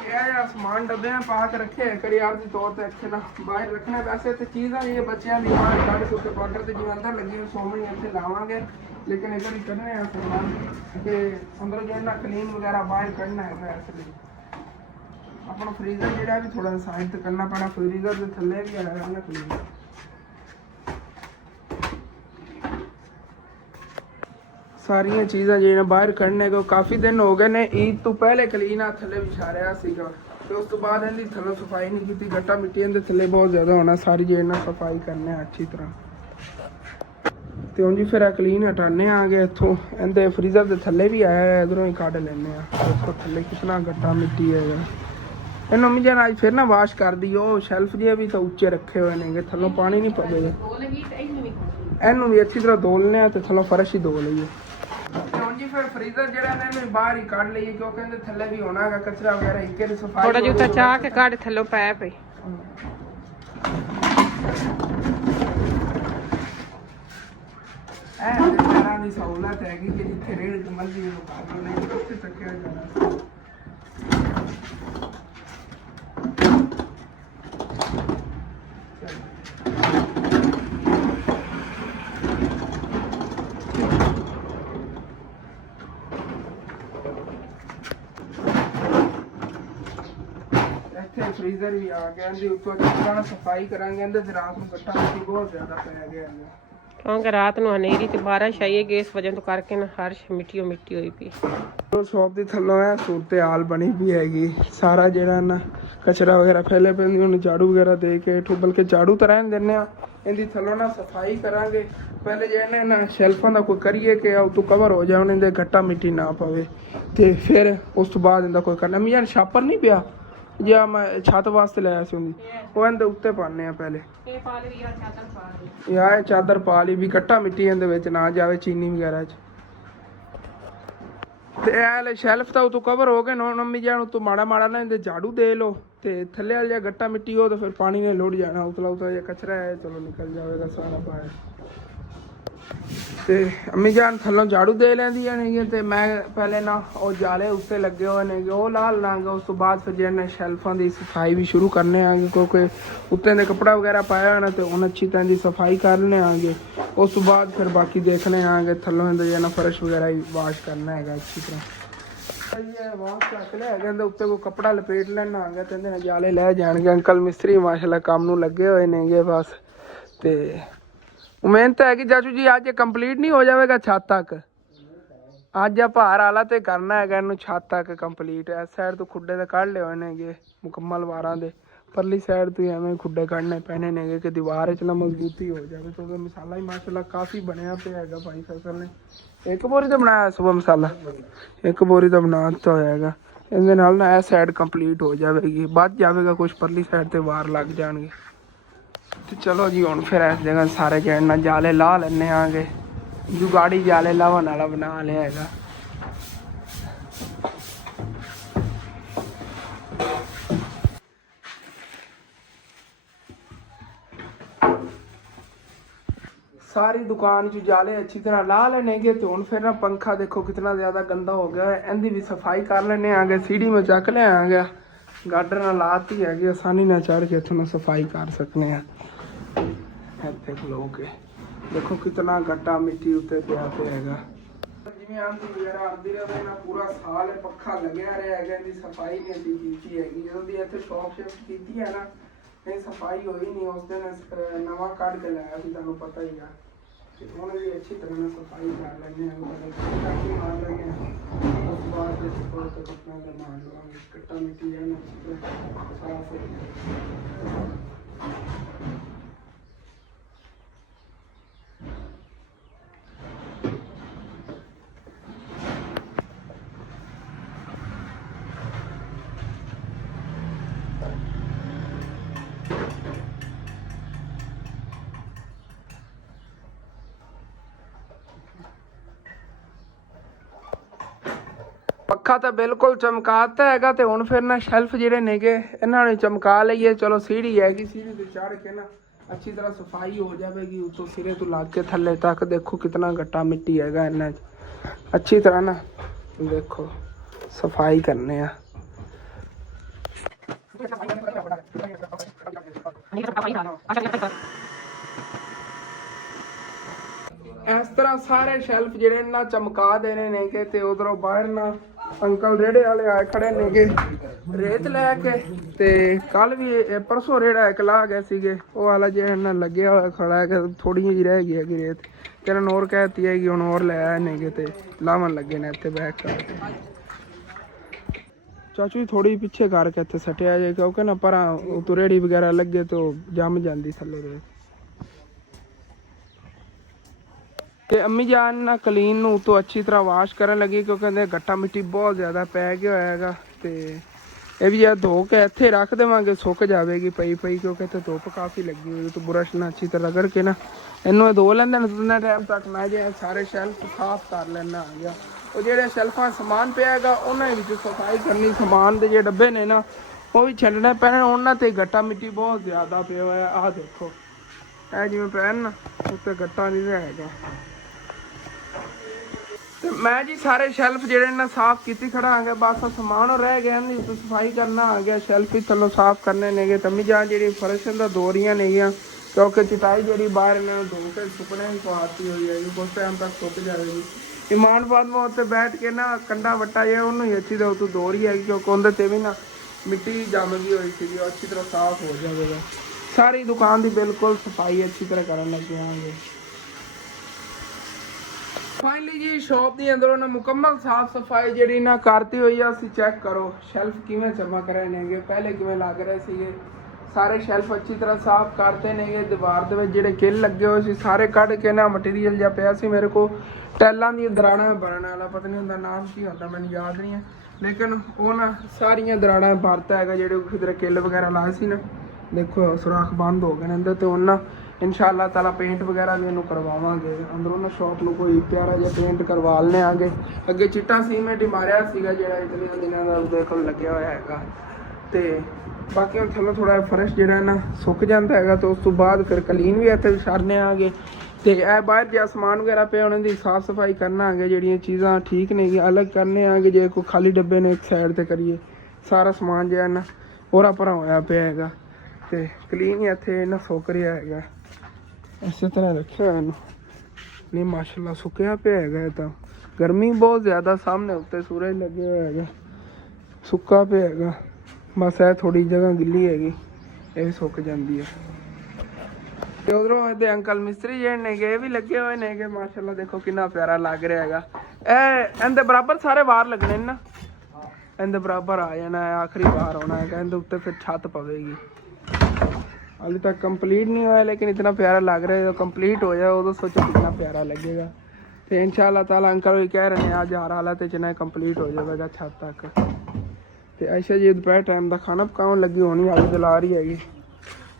ਇਹ ਸਮਾਨ ਡੱਬੇ में पा के रखे करियार के तौर पर इतने ना बाहर रखना। वैसे तो चीज़ा ये बच्चों की बाहर कड़ के काउंटर से जिवें अंदर लगी सोमनी इतने लावांगे, लेकिन इधर ही करने हैं समान कि अंदर जो ना क्लीन वगैरह बाहर करना है। इसलिए अपना फ्रीजर जो भी थोड़ा साइड से करना पैना, फ्रीजर के थले भी है ना क्लीन। ਸਾਰੀਆਂ ਚੀਜ਼ਾਂ ਜਿਹੜੀਆਂ ਬਾਹਰ ਕੱਢਣੇ ਕੋ ਕਾਫੀ ਦਿਨ ਹੋ ਗਏ ਨੇ। ਈਦ ਤੋਂ ਪਹਿਲੇ ਕਲੀਨ ਆ ਥੱਲੇ ਵਿਛਾ ਰਿਹਾ ਸੀਗਾ, ਤੇ ਉਸ ਤੋਂ ਬਾਅਦ ਇਹਦੀ ਥੱਲੇ ਸਫਾਈ ਨਹੀਂ ਕੀਤੀ। ਗੱਟਾ ਮਿੱਟੀ ਇਹਦੇ ਥੱਲੇ ਬਹੁਤ ਜ਼ਿਆਦਾ ਹੋਣਾ, ਸਾਰੀ ਜਿਹੜਾ ਸਫਾਈ ਕਰਨੇ ਆ ਅੱਛੀ ਤਰ੍ਹਾਂ। ਤੇ ਉਂਝ ਫਿਰ ਆ ਕਲੀਨ ਹਟਾਣੇ ਆ ਗਏ ਇੱਥੋਂ। ਇਹਦੇ ਫਰੀਜ਼ਰ ਦੇ ਥੱਲੇ ਵੀ ਆਇਆ, ਇਧਰੋਂ ਹੀ ਕੱਢ ਲੈਣੇ ਆ। ਦੇਖੋ ਥੱਲੇ ਕਿੰਨਾ ਗੱਟਾ ਮਿੱਟੀ ਹੈਗਾ। ਇਹਨੂੰ ਮੰਮੀ ਜਾਨ ਅੱਜ ਫਿਰ ਨਾ ਵਾਸ਼ ਕਰਦੀ। ਉਹ ਸ਼ੈਲਫ ਜਿਹੇ ਵੀ ਤਾਂ ਉੱਚੇ ਰੱਖੇ ਹੋਏ ਨੇਗੇ, ਥੱਲੋਂ ਪਾਣੀ ਨਹੀਂ ਪਵੇਗਾ। ਇਹਨੂੰ ਵੀ ਅੱਛੀ ਤਰ੍ਹਾਂ ਧੋ ਲੈਣੇ ਆ ਤੇ ਥੱਲੋਂ ਫਰਸ਼ ਹੀ ਧੋ ਲਈਏ। ਜੀ ਫਿਰ ਫਰੀਜ਼ਰ ਜਿਹੜਾ ਨਾ ਇਹਨੂੰ ਬਾਹਰ ਹੀ ਕੱਢ ਲਈਏ, ਕਿਉਂਕਿ ਇਹਦੇ ਥੱਲੇ ਵੀ ਹੋਣਾ ਹੈਗਾ ਕਚਰਾ ਵਗੈਰਾ। ਇੱਕ ਦੀ ਸਫਾਈ ਥੋੜਾ ਜਿਹਾ ਚਾਹ ਕੇ ਕੱਢ ਥੱਲੋਂ ਪੈ ਪਈ। ਇਹ ਤੇ ਪੈਰਾਂ ਦੀ ਸਹੂਲਤ ਹੈਗੀ ਕਿ ਜਿੱਥੇ ਰੇੜ ਮਰਜ਼ੀ ਨੂੰ ਕਰ ਲਓ, ਨਹੀਂ ਉੱਥੇ ਚੱਕਿਆ ਜਾਣਾ। ਇੱਥੇ ਫ੍ਰੀਜ਼ਰ ਵੀ ਆ ਗਿਆ, ਇਹਦੀ ਉੱਤੋਂ ਚੰਗਾ ਸਫਾਈ ਕਰਾਂਗੇ। ਇਹਦੇ ਤੇ ਰਾਤ ਨੂੰ ਗੱਟਾ ਮਿੱਟੀ ਬਹੁਤ ਜ਼ਿਆਦਾ ਪੈ ਗਿਆ ਹੈ, ਕਿਉਂਕਿ ਰਾਤ ਨੂੰ ਹਨੇਰੀ ਤੇ ਬਾਰਿਸ਼ ਆਈ ਹੈ, ਇਸ ਵਜ੍ਹਾ ਤੋਂ ਕਰਕੇ ਨਾ ਹਰ ਮਿੱਟੀ ਮਿੱਟੀ ਹੋਈ ਪਈ। ਸ਼ੌਪ ਦੀ ਥੱਲੋਂ ਹੈ ਸੂਰਤ ਹਾਲ ਬਣੀ ਵੀ ਹੈਗੀ। ਸਾਰਾ ਜਿਹੜਾ ਨਾ ਕਚਰਾ ਵਗੈਰਾ ਫੈਲੇ ਪੈਂਦੀ, ਉਹਨੂੰ ਝਾੜੂ ਵਗੈਰਾ ਦੇ ਕੇ ਠੁੱਬਲ ਕੇ ਝਾੜੂ ਤਾਂ ਰਹਿਣ ਦਿੰਦੇ ਆ। ਇਹਦੀ ਥੱਲੋਂ ਨਾ ਸਫਾਈ ਕਰਾਂਗੇ। ਪਹਿਲੇ ਜਿਹੜੇ ਨਾ ਸ਼ੈਲਫਾਂ ਦਾ ਕੋਈ ਕਰੀਏ ਕਿ ਉਹ ਤੋਂ ਕਵਰ ਹੋ ਜਾਣ, ਇਹਦੇ ਗੱਟਾ ਮਿੱਟੀ ਨਾ ਪਵੇ, ਤੇ ਫਿਰ ਉਸ ਤੋਂ ਬਾਅਦ ਇਹਦਾ ਕੋਈ ਕਰਨਾ। ਮੈਂ ਛਾਪਰ ਨਹੀਂ ਪਿਆ ਜਾਂ ਮੈਂ ਛੱਤ ਵਾਸਤੇ ਲਿਆ ਸੀ ਉਹਦੀ, ਉਹ ਇਹਦੇ ਉੱਤੇ ਪਾਉਂਦੇ ਆ ਪਹਿਲੇ। ਯਾਰ ਚਾਦਰ ਪਾ ਲਈ ਵੀ ਗੱਟਾ ਮਿੱਟੀ ਇਹਦੇ ਵਿੱਚ ਨਾ ਜਾਵੇ, ਚੀਨੀ ਵਗੈਰਾ 'ਚ। ਤੇ ਇਹ ਸ਼ੈਲਫ ਤਾਂ ਉਤੋਂ ਕਵਰ ਹੋ ਗਏ ਨਾ, ਮੰਮੀ ਜਾਨ ਉਤੋਂ ਮਾੜਾ ਮਾੜਾ ਨਾ ਇਹਦੇ ਝਾੜੂ ਦੇ ਲਓ, ਤੇ ਥੱਲੇ ਵਾਲਾ ਜਿਹਾ ਗੱਟਾ ਮਿੱਟੀ ਉਹ ਤਾਂ ਫਿਰ ਪਾਣੀ ਨੇ ਲੁੜ ਜਾਣਾ। ਉਤਲਾ ਉਤਲਾ ਜਿਹਾ ਕਚਰਾ ਹੈ, ਚਲੋ ਨਿਕਲ ਜਾਵੇਗਾ ਸਾਰਾ ਬਾਹਰ। ਤੇ ਅੰਮੀ ਜਾਨ ਥੱਲੋਂ ਝਾੜੂ ਦੇ ਲੈਂਦੀਆਂ ਨੇ, ਤੇ ਮੈਂ ਪਹਿਲੇ ਨਾ ਉਹ ਜਾਲੇ ਉੱਤੇ ਲੱਗੇ ਹੋਏ ਨੇ ਉਹ ਲਾ ਲਾਂਗਾ। ਉਸ ਤੋਂ ਬਾਅਦ ਫਿਰ ਜਿਹੜੇ ਸ਼ੈਲਫਾਂ ਦੀ ਸਫਾਈ ਵੀ ਸ਼ੁਰੂ ਕਰਨੇ ਆਂਗੇ, ਕਿਉਂਕਿ ਉੱਤੇ ਦੇ ਕੱਪੜਾ ਵਗੈਰਾ ਪਾਇਆ ਹੋਇਆ ਨਾ, ਤੇ ਹੁਣ ਅੱਛੀ ਤਰ੍ਹਾਂ ਦੀ ਸਫਾਈ ਕਰਨੇ ਆਂਗੇ। ਉਸ ਤੋਂ ਬਾਅਦ ਫਿਰ ਬਾਕੀ ਦੇਖਣੇ ਆਂਗੇ ਥੱਲੋਂ ਇਹਦਾ ਜਿਹੜਾ ਫਰਸ਼ ਵਗੈਰਾ ਹੀ ਵਾਸ਼ ਕਰਨਾ ਹੈਗਾ ਅੱਛੀ ਤਰ੍ਹਾਂ। ਵਾਸ਼ ਚੱਕ ਲਿਆ ਹੈਗਾ, ਇਹਦੇ ਉੱਤੇ ਕੋਈ ਕੱਪੜਾ ਲਪੇਟ ਲੈਣਾ ਆਂਗਾ, ਤੇ ਇਹਦੇ ਨਾਲ ਜਾਲੇ ਲੈ ਜਾਣਗੇ। ਅੰਕਲ ਮਿਸਤਰੀ ਮਾਸ਼ਾਅੱਲਾ ਕੰਮ ਨੂੰ ਲੱਗੇ ਹੋਏ ਨੇਗੇ ਬਸ। ਤੇ ਉਮੀਦ ਤਾਂ ਹੈ ਕਿ ਚਾਚੂ ਜੀ ਅੱਜ ਕੰਪਲੀਟ ਨਹੀਂ ਹੋ ਜਾਵੇਗਾ ਛੱਤ ਤੱਕ। ਅੱਜ ਭਾਰ ਆਲਾ ਤੇ ਕਰਨਾ ਹੈਗਾ ਇਹਨੂੰ ਛੱਤ ਤੱਕ ਕੰਪਲੀਟ। ਇਸ ਸਾਈਡ ਤੋਂ ਖੁੱਡੇ ਤੇ ਕੱਢ ਲਏ ਹੋਏ ਨੇਗੇ ਮੁਕੰਮਲ ਵਾਰਾਂ ਦੇ, ਪਰਲੀ ਸਾਈਡ ਤੋਂ ਐਵੇਂ ਖੁੱਡੇ ਕੱਢਣੇ ਪੈਣੇ ਨੇਗੇ ਕਿ ਦੀਵਾਰ 'ਚ ਨਾ ਮਜ਼ਬੂਤੀ ਹੋ ਜਾਵੇ। ਕਿਉਂਕਿ ਮਸਾਲਾ ਹੀ ਮਾਸ਼ਾਅੱਲਾ ਕਾਫੀ ਬਣਿਆ ਪਿਆ ਹੈਗਾ ਭਾਈ ਫਸਲ ਨੇ। ਇੱਕ ਬੋਰੀ ਤਾਂ ਬਣਾਇਆ ਸੁਬਹ ਮਸਾਲਾ, ਇੱਕ ਬੋਰੀ ਤਾਂ ਬਣਾ ਦਿੱਤਾ ਹੋਇਆ ਹੈਗਾ। ਇਹਦੇ ਨਾਲ ਨਾ ਇਹ ਸਾਈਡ ਕੰਪਲੀਟ ਹੋ ਜਾਵੇਗੀ, ਬਚ ਜਾਵੇਗਾ ਕੁਛ, ਪਰਲੀ ਸਾਈਡ ਤੇ ਵਾਰ ਲੱਗ ਜਾਣਗੇ। ਤੇ ਚਲੋ ਜੀ ਹੁਣ ਫਿਰ ਇਸ ਜਗ੍ਹਾ ਸਾਰੇ ਜਣੇ ਨਾਲ ਜਾਲੇ ਲਾ ਲੈਣੇ ਆਂਗੇ। ਜੁਗਾੜੀ ਜਾਲੇ ਲਾਵਣ ਵਾਲਾ ਬਣਾ ਲਿਆ ਹੈਗਾ। सारी दुकान च जाले अच्छी तरह ला लेने के। तो हूँ फिर ना पंखा देखो कितना ज़्यादा गंदा हो गया है, इनकी भी सफाई कर लेने आगे। सीढ़ी में चक ले आ गया, गार्डर ना लाती है, आसानी ना चढ़ के इतों सफाई कर सकने हैं। देख लो के देखो कितना गट्टा मिट्टी उत्ते पिया पे हैगा। जिवें आंधी वगैरह आती रहे ना, पूरा साल पक्खा लग्या रहा है, इनकी सफाई नहीं की हैगी। जो दी इत्थे शॉप शिफ्ट की है ना, ये सफाई हुई नहीं। उस दिन नवा कढ़ के लाया सी, तुहानू पता ही है। ਹੁਣ ਵੀ ਅੱਛੀ ਤਰ੍ਹਾਂ ਸਫਾਈ ਕਰ ਲੈਂਦੇ ਹਾਂ, ਮਾਰ ਲੈਂਦੇ ਹਾਂ। ਉਸ ਤੋਂ ਬਾਅਦ ਥੋੜਾ ਜਿਹਾ ਕੱਪੜਾ ਦਾ ਮਾਰ ਲਵਾਂਗੇ, ਕੱਟਾ ਮਿੱਟੀ ਹੈ ਨਾ ਸਾਫ ਹੋ पक्खा तो बिल्कुल चमकाता हैगा। तो हुण फिर ना शेल्फ जिहड़े नेगे इन्हां नूं चमका लईए। चलो सीढ़ी हैगी, सीढ़ी ते चढ़ के ना अच्छी तरह सफाई हो जाएगी। उतों सिरे तो लग के थल्ले तक देखो कितना गट्टा मिट्टी हैगा इन्हां च। अच्छी तरह ना देखो सफाई करने आ। इस तरह सारे शेल्फ जिहड़े ना चमका देने नेगे। ते उधरों बाहर ना अंकल रेड़े वाले आए खड़े नेगे रेत लैके। ते कल भी परसों रेड़ा एक ला गए सीगे, वो वाला जो ना लगे हुआ खड़ा है, थोड़ी जी रह गई है रेत। किरण और कहती है कि हुण और ले आए नेगे ते लावन लगे ने इत्थे बैठ कर। चाचू जी थोड़ी पीछे करके इत्थे सटिया जाए, क्योंकि ना पर तो रेड़ी वगैरह लगे तो जम जाती थल्ले रेत। ते अम्मी जान ना कलीन नूं तो अच्छी तरह वाश करन लगी, क्योंकि कहंदे गट्टा मिट्टी बहुत ज़्यादा पै गया हैगा। ते ये भी जरा धो के इत्थे रख देवांगे, सुक जाएगी पई पई, क्योंकि इत्थे धुप काफ़ी लगी हुई। तो ब्रश ना अच्छी तरह करके ना इनू धो लेंदे ने, उतना टाइम तक मैं जो सारे शेल्फ साफ कर लेना आ गया। और जो शेल्फां समान पिया हैगा उन्हां विच सफाई करनी, समान दे जो डब्बे ने ना वो भी छड्डने पैणे। उन्हां ते गट्टा मिट्टी बहुत ज़्यादा पिया होया। आ देखो ए जिवें पैन ना उत्ते गट्टा नहीं हैगा। ਤੇ ਮੈਂ ਜੀ ਸਾਰੇ ਸ਼ੈਲਫ ਜਿਹੜੇ ਨਾ ਸਾਫ਼ ਕੀਤੀ ਖੜਾ ਆਂਗੇ, ਬਸ ਸਮਾਨ ਰਹਿ ਗਿਆ ਨਹੀਂ ਤੇ ਸਫਾਈ ਕਰਨਾ ਆ ਗਿਆ। ਸ਼ੈਲਫ ਹੀ ਥੱਲੋਂ ਸਾਫ਼ ਕਰਨੇ ਨੇਗੇ। ਤਮੀ ਜਾਂ ਜਿਹੜੀ ਫਰਸ਼ ਦਾ ਦੋ ਰਹੀਆਂ ਨੇਗੀਆਂ, ਕਿਉਂਕਿ ਚਟਾਈ ਜਿਹੜੀ ਬਾਹਰ ਇਹਨਾਂ ਨੂੰ ਧੋ ਕੇ ਸੁੱਕਣੇ ਹੀ ਪਾਤੀ ਹੋਈ ਹੈ ਜੀ, ਕੁਝ ਟਾਈਮ ਤੱਕ ਸੁੱਕ ਜਾਵੇਗੀ। ਇਮਾਨ ਫਾਤਮਾ ਉੱਤੇ ਬੈਠ ਕੇ ਨਾ ਕੰਡਾ ਵੱਟਾ ਜਿਹਾ ਉਹਨੂੰ ਹੀ ਅੱਛੀ ਤਰ੍ਹਾਂ ਤੋਂ ਦੋ ਰਹੀ ਹੈਗੀ, ਕਿਉਂਕਿ ਉਹਦੇ ਤੇ ਵੀ ਨਾ ਮਿੱਟੀ ਜੰਮ ਗਈ ਹੋਈ ਸੀਗੀ, ਉਹ ਅੱਛੀ ਤਰ੍ਹਾਂ ਸਾਫ਼ ਹੋ ਜਾਵੇਗਾ। ਸਾਰੀ ਦੁਕਾਨ ਦੀ ਬਿਲਕੁਲ ਸਫਾਈ ਅੱਛੀ ਤਰ੍ਹਾਂ ਕਰਨ ਲੱਗੇ ਆਂਗੇ। ਫਾਈਨਲੀ ਜੀ ਸ਼ਾਪ ਦੀ ਅੰਦਰੋਂ ਨਾ ਮੁਕੰਮਲ ਸਾਫ ਸਫਾਈ ਜਿਹੜੀ ਨਾ ਕਰਤੀ ਹੋਈ ਆ। ਅਸੀਂ ਚੈੱਕ ਕਰੋ ਸ਼ੈਲਫ ਕਿਵੇਂ ਚਮਕ ਰਹੇ ਨੇਗੇ, ਪਹਿਲੇ ਕਿਵੇਂ ਲੱਗ ਰਹੇ ਸੀਗੇ। ਸਾਰੇ ਸ਼ੈਲਫ ਅੱਛੀ ਤਰ੍ਹਾਂ ਸਾਫ ਕਰਤੇ ਨੇਗੇ। ਦੀਵਾਰ ਦੇ ਵਿੱਚ ਜਿਹੜੇ ਕਿੱਲ ਲੱਗੇ ਹੋਏ ਸੀ ਸਾਰੇ ਕੱਢ ਕੇ ਨਾ ਮਟੀਰੀਅਲ ਜਿਹਾ ਪਿਆ ਸੀ ਮੇਰੇ ਕੋਲ, ਟੈਲਾਂ ਦੀਆਂ ਦਰਾੜਾਂ ਬਣਨ ਵਾਲਾ, ਪਤਾ ਨਹੀਂ ਹੁੰਦਾ ਨਾਮ ਕੀ ਹੁੰਦਾ ਮੈਨੂੰ ਯਾਦ ਨਹੀਂ ਹੈ, ਲੇਕਿਨ ਉਹ ਨਾ ਸਾਰੀਆਂ ਦਰਾੜਾਂ ਭਰਤਾ ਹੈਗਾ। ਜਿਹੜੇ ਕਿਧਰੇ ਕਿੱਲ ਵਗੈਰਾ ਲਾਏ ਸੀ ਨਾ, ਦੇਖੋ ਸੁਰਾਖ ਬੰਦ ਹੋ ਗਏ ਨੇ ਅੰਦਰ, ਤੇ ਉਹਨਾਂ ਇਨਸ਼ਾਅੱਲਾ ਤਾਲਾ ਪੇਂਟ ਵਗੈਰਾ ਵੀ ਇਹਨੂੰ ਕਰਵਾਵਾਂਗੇ ਅੰਦਰੋਂ ਨਾ। ਸ਼ਾਪ ਨੂੰ ਕੋਈ ਪਿਆਰਾ ਜਿਹਾ ਪੇਂਟ ਕਰਵਾ ਲੈਣੇ ਆਗੇ। ਅੱਗੇ ਚਿੱਟਾ ਸੀਮੈਂਟ ਹੀ ਮਾਰਿਆ ਸੀਗਾ ਜਿਹੜਾ ਇਤਨੇ ਦਿਨਾਂ ਦਾ ਦੇਖੋ ਲੱਗਿਆ ਹੋਇਆ ਹੈਗਾ। ਤੇ ਬਾਕੀ ਹੁਣ ਥੱਲੋਂ ਥੋੜਾ ਜਿਹਾ ਫਰਸ਼ ਜਿਹੜਾ ਨਾ ਸੁੱਕ ਜਾਂਦਾ ਹੈਗਾ, ਤੇ ਉਸ ਤੋਂ ਬਾਅਦ ਫਿਰ ਕਲੀਨ ਵੀ ਇੱਥੇ ਛੱਡਨੇ ਆਗੇ। ਤੇ ਇਹ ਬਾਹਰ ਜਿਹਾ ਸਮਾਨ ਵਗੈਰਾ ਪਿਆ ਉਹਨਾਂ ਦੀ ਸਾਫ਼ ਸਫਾਈ ਕਰਨਾ ਆਗੇ। ਜਿਹੜੀਆਂ ਚੀਜ਼ਾਂ ਠੀਕ ਨੇ ਅਲੱਗ ਕਰਨੇ ਆਗੇ। ਜੇ ਕੋਈ ਖਾਲੀ ਡੱਬੇ ਨੇ ਇੱਕ ਸਾਈਡ ਤੇ ਕਰੀਏ, ਸਾਰਾ ਸਮਾਨ ਜਿਹੜਾ ਨਾ ਉਹਰਾ ਭਰਾ ਹੋਇਆ ਪਿਆ ਹੈਗਾ, ਤੇ ਕਲੀਨ ਹੀ ਇੱਥੇ ਨਾ ਸੁੱਕ ਰਿਹਾ ਹੈਗਾ। ਇਸੇ ਤਰ੍ਹਾਂ ਰੱਖਿਆ ਹੋਇਆ ਇਹਨੂੰ, ਨਹੀਂ ਮਾਸ਼ਾਅੱਲਾ ਸੁੱਕਿਆ ਪਿਆ ਹੈਗਾ। ਇਹ ਤਾਂ ਗਰਮੀ ਬਹੁਤ ਜ਼ਿਆਦਾ, ਸਾਹਮਣੇ ਉੱਤੇ ਸੂਰਜ ਲੱਗਿਆ ਹੋਇਆ ਹੈਗਾ, ਸੁੱਕਾ ਪਿਆ ਹੈਗਾ। ਬਸ ਇਹ ਥੋੜੀ ਜਗ੍ਹਾ ਗਿੱਲੀ ਹੈਗੀ, ਇਹ ਵੀ ਸੁੱਕ ਜਾਂਦੀ ਹੈ। ਤੇ ਉਧਰੋਂ ਇਹਦੇ ਅੰਕਲ ਮਿਸਤਰੀ ਜਿਹੜੇ ਨੇਗੇ ਇਹ ਵੀ ਲੱਗੇ ਹੋਏ ਨੇਗੇ। ਮਾਸ਼ਾਅੱਲਾ ਦੇਖੋ ਕਿੰਨਾ ਪਿਆਰਾ ਲੱਗ ਰਿਹਾ ਹੈਗਾ। ਇਹ ਇਹਦੇ ਬਰਾਬਰ ਸਾਰੇ ਵਾਰ ਲੱਗਣੇ ਨੇ ਨਾ, ਇਹਦੇ ਬਰਾਬਰ ਆ ਜਾਣਾ, ਆਖਰੀ ਵਾਰ ਆਉਣਾ ਹੈਗਾ। ਇਹਦੇ ਉੱਤੇ ਫਿਰ ਛੱਤ ਪਵੇਗੀ। अभी तक कंप्लीट नहीं हुआ है, लेकिन इतना प्यारा लग रहा है। जब कंप्लीट हो जाए उदो सोचो कितना प्यारा लगेगा। तो इंशाअल्लाह ताला अंकल भी कह रहे हैं आज हर हालत च कंप्लीट हो जाएगा छत तक। तो अच्छा जी दोपहर टाइम का खाना पकाने लगी होनी, अग जला रही हैगी।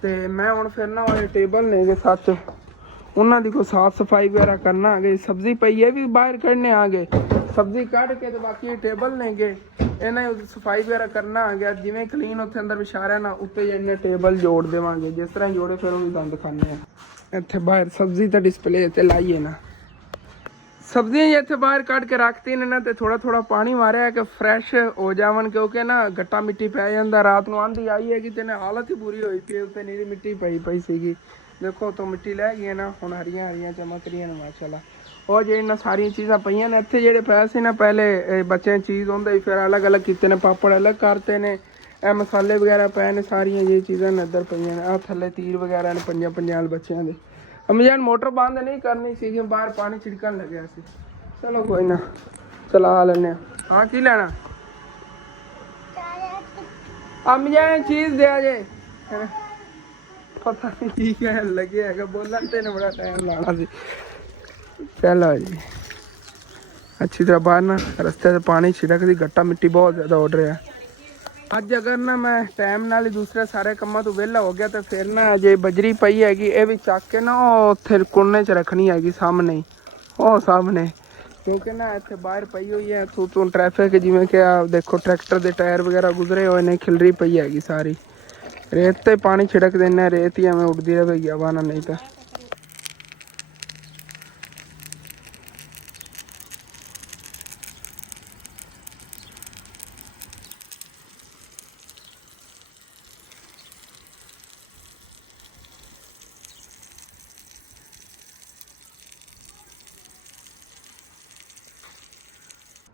तो मैं हुण फिर ना टेबल ने गे सच उन्होंने की कोई साफ सफाई वगैरह करना आ गई। सब्जी पई है भी बाहर कढ़ने आ गए, सब्जी कढ़ के तो बाकी टेबल ने गे ਇਹਨਾਂ ਸਫਾਈ ਵਗੈਰਾ ਕਰਨਾ ਆ ਗਿਆ। ਜਿਵੇਂ ਕਲੀਨ ਉੱਥੇ ਅੰਦਰ ਵਿਛਾਰਿਆ ਨਾ, ਉੱਤੇ ਇਹਨੇ ਟੇਬਲ ਜੋੜ ਦੇਵਾਂਗੇ। ਜਿਸ ਤਰ੍ਹਾਂ ਜੋੜੇ ਫਿਰ ਉਹ ਵੀ ਤੁਹਾਨੂੰ ਦਿਖਾਉਂਦੇ ਆ। ਇੱਥੇ ਬਾਹਰ ਸਬਜ਼ੀ ਤਾਂ ਡਿਸਪਲੇ ਤੇ ਲਾਈਏ ਨਾ, ਸਬਜ਼ੀਆਂ ਇੱਥੇ ਬਾਹਰ ਕੱਢ ਕੇ ਰੱਖਤੀ ਨੇ ਨਾ, ਤੇ ਥੋੜਾ ਥੋੜਾ ਪਾਣੀ ਮਾਰਿਆ ਕਿ ਫਰੈਸ਼ ਹੋ ਜਾਵਣ, ਕਿਉਂਕਿ ਨਾ ਗੱਟਾ ਮਿੱਟੀ ਪੈ ਜਾਂਦਾ। ਰਾਤ ਨੂੰ ਆਂਦੀ ਆਈ ਹੈਗੀ ਤੇ ਹਾਲਤ ਹੀ ਬੁਰੀ ਹੋਈ ਪਈ, ਉੱਤੇ ਨੀਰੀ ਮਿੱਟੀ ਪਈ ਸੀਗੀ। ਦੇਖੋ ਉਤੋਂ ਮਿੱਟੀ ਲੈ ਗਈ ਨਾ, ਹੁਣ ਹਰੀਆਂ ਹਰੀਆਂ ਚਮਕ ਰਹੀਆਂ ਨੇ ਮਾਸ਼ਾਅੱਲਾ। ਉਹ ਜਿਹੜੀਆਂ ਸਾਰੀਆਂ ਚੀਜ਼ਾਂ ਪਈਆਂ ਨੇ ਇੱਥੇ, ਜਿਹੜੇ ਪਏ ਸੀ ਨਾ ਪਹਿਲੇ ਬੱਚਿਆਂ ਚੀਜ਼ ਹੁੰਦਾ ਹੀ, ਫਿਰ ਅਲੱਗ ਅਲੱਗ ਕੀਤੇ ਨੇ, ਪਾਪੜ ਅਲੱਗ ਕਰਤੇ ਨੇ, ਇਹ ਮਸਾਲੇ ਵਗੈਰਾ ਪਏ ਨੇ, ਸਾਰੀਆਂ ਇਹ ਚੀਜ਼ਾਂ ਨੇ ਇੱਧਰ ਪਈਆਂ ਨੇ। ਆਹ ਥੱਲੇ ਤੀਰ ਵਗੈਰਾ ਨੇ ਪੰਜਾਂ ਵਾਲੇ ਬੱਚਿਆਂ ਦੇ। ਅਮੀ ਜਾਨ ਮੋਟਰ ਬੰਦ ਨਹੀਂ ਕਰਨੀ ਸੀਗੀ, ਬਾਹਰ ਪਾਣੀ ਛਿੜਕਣ ਲੱਗਿਆ ਸੀ। ਚਲੋ ਕੋਈ ਨਾ ਚਲਾ ਲੈਂਦੇ ਹਾਂ। ਕੀ ਲੈਣਾ ਅਮੀ ਜਾਨ ਚੀਜ਼ ਦਿਆ ਜੇ, ਪਤਾ ਨਹੀਂ ਕੀ ਕਹਿਣ ਲੱਗਿਆ ਹੈਗਾ, ਬੋਲਣ ਤੇ ਨੇ ਬੜਾ ਟਾਈਮ ਲਾਣਾ ਸੀ। चलो जी अच्छी तरह बाहर ना रस्ते से पानी छिड़क दी, गट्टा मिट्टी बहुत ज़्यादा उड़ रहा है। अज अगर ना मैं टाइम नाल ही दूसरे सारे कामों तो वेला हो गया तो फिर ना जे बजरी पई हैगी ये भी चक के ना उत्थे कुन्ने च रखनी हैगी सामने ही, वो सामने, क्योंकि ना इत्थे बाहर पई हुई है तू ट्रैफिक, जिवें कि देखो ट्रैक्टर के टायर वगैरह गुजरे हुए ने, खिलरी पई हैगी सारी। रेत ते पानी छिड़क देना, रेत ही एवें उड़दी रहेगी हवा नाल, नहीं तो